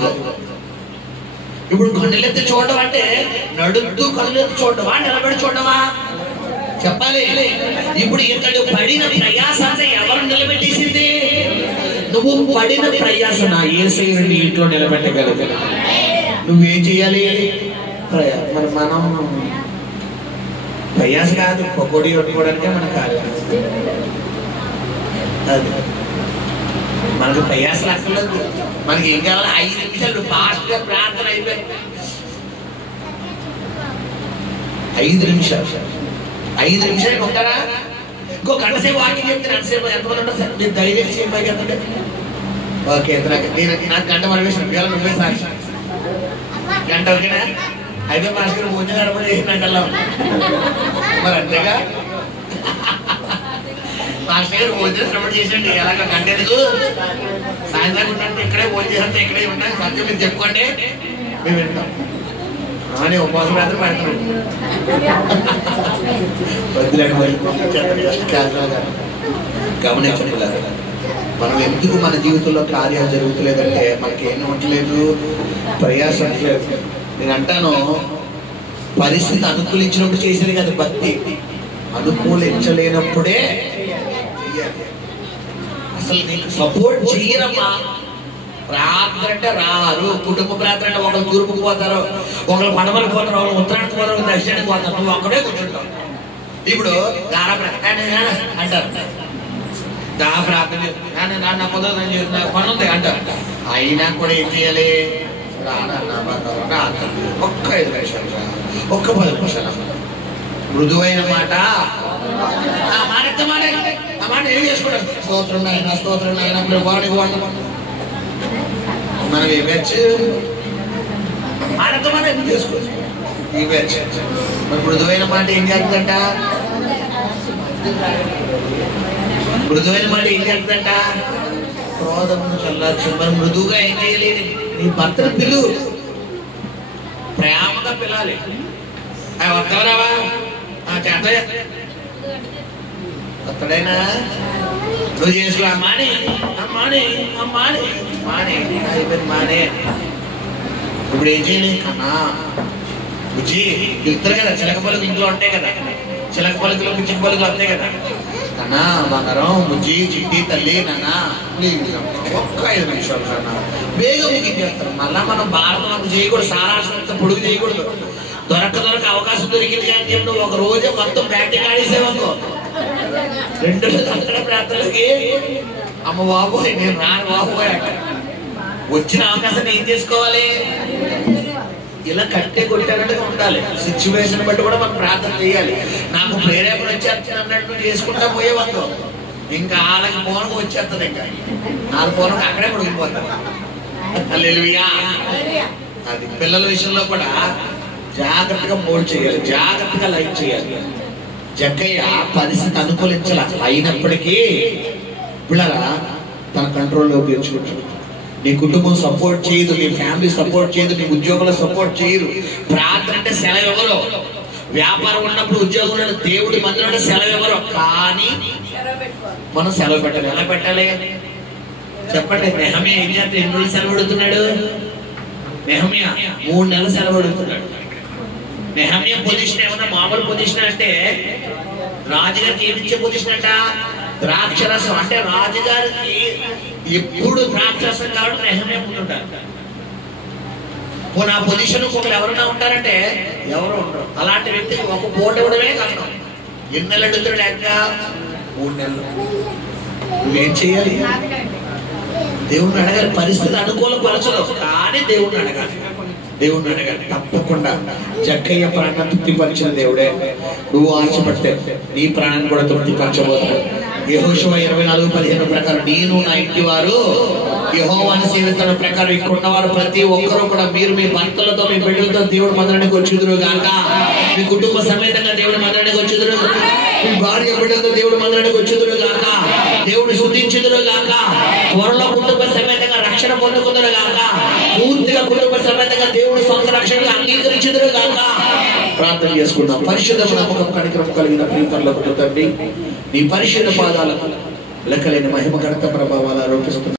ఇప్పుడు కన్నులెత్తి చూడడం అంటే నడుస్తూ కన్నులెత్తి చూడవా, నిలబడి చూడవా చెప్పాలి. ఇప్పుడు ఇతడు పడిన ప్రయాసాన్ని ఎవరు నిలబెట్టేసింది? నువ్వు పడిన ప్రయాస నా యేసయ్య నీ ఇంట్లో నిలబెట్టగలదు. నువ్వేం చేయాలి? మరి మనం ప్రయాస కాదు, పకోడీ కొట్టుకోవడానికే మనకు కాదు. అది మనకు ప్రయాసలు అక్కర్లేదు. మనకి ఏం కావాలి? 5 నిమిషాలు ఫాస్ట్ గా ప్రార్థన అయిపోయింది. 5 నిమిషాలు ఉంటారా? ఇంకో గంట సేపు వాకింగ్ చెప్తే అంతసేపు ఎంతమంది ఉంటారు సార్? మీరు ధైర్యం చేయబోయి కదండి. ఓకే, నాకు గంట పర్మిషన్ నువ్వే సాక్షి. గంట ఓకేనా? అయితే మాస్టర్ భోజనం గడపడి గంటల్లో మరి అంతేగా మాస్టర్ గారు భోజనం శ్రమణ చేసండి. ఎలాగ గంట ఎందుకు? సాయంత్రం ఉన్నట్టు ఇక్కడే భోజనం చేస్తే ఇక్కడే ఉంటాం. సత్యం మీరు చెప్పుకోండి, మేము వింటాం అని ఉపవాసం రాత్రి పెడతాం. గమనించలేదు. మనం ఎందుకు మన జీవితంలో కార్యాలు జరుగుతలేదంటే మనకి ఏం ఉండలేదు, ప్రయాసం లేదు. నేను అంటాను, పరిస్థితి అనుకూలించినప్పుడు చేసేది కాదు భక్తి, అనుకూలించలేనప్పుడే చెయ్యాలి. అసలు నీకు సపోర్ట్ చెయ్యరమ్మా. ప్రార్థన అంటే రారు. కుటుంబ ప్రార్థన అంటే ఒకరు తూర్పుకు పోతారు, ఒకరు పడమలకు పోతారు, ఒకరు ఉత్తరానికి పోతారు, దక్షిణానికి పోతారు. నువ్వు అక్కడే కూర్చుంటావు. ఇప్పుడు దారా ప్రార్థన అంటారు, దా ప్రార్థన నా కుదరదని నాకు పని ఉంది అంటారు. అయినా కూడా ఏం చేయాలి? ఒక్క 5 నిమిషాలు, ఒక్క 10 నిమిషాలు మృదువైన మాట. ఆ మాట ఏం చేసుకుంటారు? స్తోత్రం నాయన, స్తోత్రం నాయన, వాడికి వాడు మనం ఇవ్వచ్చు. మాటతో మాట ఎందుకు చేసుకోవచ్చు? ఇవ్వచ్చు. మరి మృదువైన మాట ఏం చేస్తుందంట? మృదువైన మాట ఏం చేస్తుందంట? క్రోధమును చల్లచ్చు. మరి మృదువుగా ఏం చేయలేదు? నీ భర్తను పిలు, ప్రేమగా పిలాలి. అవి వస్తావరావా చేత వస్తాడైనా నువ్వు చేసుకో. మానే మానే మానే మానే అయిపోయింది మానే. ఇప్పుడు ఏం చేయాలి? కన్నా బుజ్జి వెళ్తారు కదా, చిలక పలుకు ఇంట్లో ఉంటాయి కదా, చిలక పలుకులు పిచ్చిన పలుకులు ఉంటాయి కదా. కన్నా బంగారం, బుజ్జి, చిట్టి, తల్లి, నాన్న ఒక్క 5 నిమిషాలు కన్నా వేగం ముగించేస్తారు. మళ్ళా మనం భారతం అంత చేయకూడదు, సారాసంత పొడుగు చేయకూడదు. దొరక అవకాశం దొరికింది కానీ చెప్పి నువ్వు ఒక రోజే మొత్తం బ్యాటింగ్ ఆడేసేవనుకో, 2 రోజులు అక్కడ ప్రార్థనలకి అమ్మ బాబోయ్ నేను రాను బాబోయ్ అక్కడ. వచ్చిన అవకాశాన్ని ఏం చేసుకోవాలి? ఇలా కట్టే కొట్టానట్టుగా ఉండాలి. సిచ్యువేషన్ బట్టి కూడా మనం ప్రార్థన చేయాలి. నాకు ప్రేరేపణ వచ్చేస్తుంది అన్నట్టు చేసుకుంటా పోయేవాళ్ళు ఇంకా వాళ్ళకి పోనకు వచ్చేస్తుంది. ఇంకా వాళ్ళ పోనకు అక్కడే ముడిగిపోతారు. హల్లెలూయా. అది పిల్లల విషయంలో కూడా జాగ్రత్తగా మోల్డ్ చేయాలి, జాగ్రత్తగా లైక్ చేయాలి. జక్కయ్య పరిస్థితి అనుకూలించాల, అయినప్పటికీ పిల్లరా తన కంట్రోల్లో తెచ్చుకుంటాడు. నీ కుటుంబం సపోర్ట్ చేయదు, నీ ఫ్యామిలీ సపోర్ట్ చేయదు, నీ ఉద్యోగులు సపోర్ట్ చేయరు. ప్రార్థన అంటే సెలవు ఎవరు? వ్యాపారం ఉన్నప్పుడు ఉద్యోగంలో దేవుడి మందిరంలో సెలవు ఎవరు? కానీ మనం సెలవు పెట్టాలి. ఎలా పెట్టాలి చెప్పండి? నెహమ్యా ఏం చేస్తే 2 రోజులు సెలవు పెడుతున్నాడు? నెహమ్యా 3 నెలలు సెలవు పెడుతున్నాడు. నెహమ్యా పొజిషన్ ఏమన్నా మామూలు పొజిషన్ అంటే రాజుగారికి ఏమిచ్చే పొజిషన్ అంట? ద్రాక్షరసం. అంటే రాజుగారికి ఎప్పుడు ద్రాక్షరసం కాబట్టి నెహమ్యా ముందుంటారు. పోనీ ఆ పొజిషన్ ఒకరు ఎవరైనా ఉంటారంటే ఎవరు ఉండరు. అలాంటి వ్యక్తికి ఒక పూట ఇవ్వడమే కష్టం. ఎన్ని నెలలు అడుగుతాడు? లేక 3 నెలలు. నువ్వేం చేయాలి? దేవుణ్ణి అడగాలి. పరిస్థితి అనుకూలపరచదు కానీ దేవుణ్ణి అడగాలి, దేవుణ్ణి అడగాలి. తప్పకుండా జక్కయ్య ప్రాణాన్ని తృప్తిపరిచిన దేవుడే. నువ్వు ఆశపడితే నీ ప్రాణాన్ని కూడా తృప్తిపరచబోతున్నాడు. యెహోషువ 24:15 ప్రకారం నేను నా ఇంటి వారు యెహోవాను సేవిస్తున్న ప్రకారం ఇక్కడ ఉన్నవారు ప్రతి ఒక్కరూ కూడా మీరు మీ భర్తలతో మీ బిడ్డలతో దేవుడి మందిరానికి వచ్చుదురు గాక, మీ కుటుంబ సమేతంగా దేవుడి మందిరానికి వచ్చుదురు, మీ భార్య బిడ్డలతో దేవుడి మందిరానికి వచ్చుదురు గాక, దేవుడు స్తుతించుదురు గాక, త్వరలో కుటుంబ సమేతంగా రక్షణ పొందుకుందురు గాక, పూర్తిగా కుటుంబ సమేతంగా దేవుడి సొంత రక్షణగా అంగీకరించుదురు గాక. ప్రార్థన చేసుకుందాం. పరిశుద్ధ నమ్మకం కనికరం కలిగిన ప్రియపరులకు తండ్రి, నీ పరిశుద్ధ పాదాలకు లెక్కలేని మహిమ ఘనత ప్రభావాలు ఆరోపిస్తున్నాం.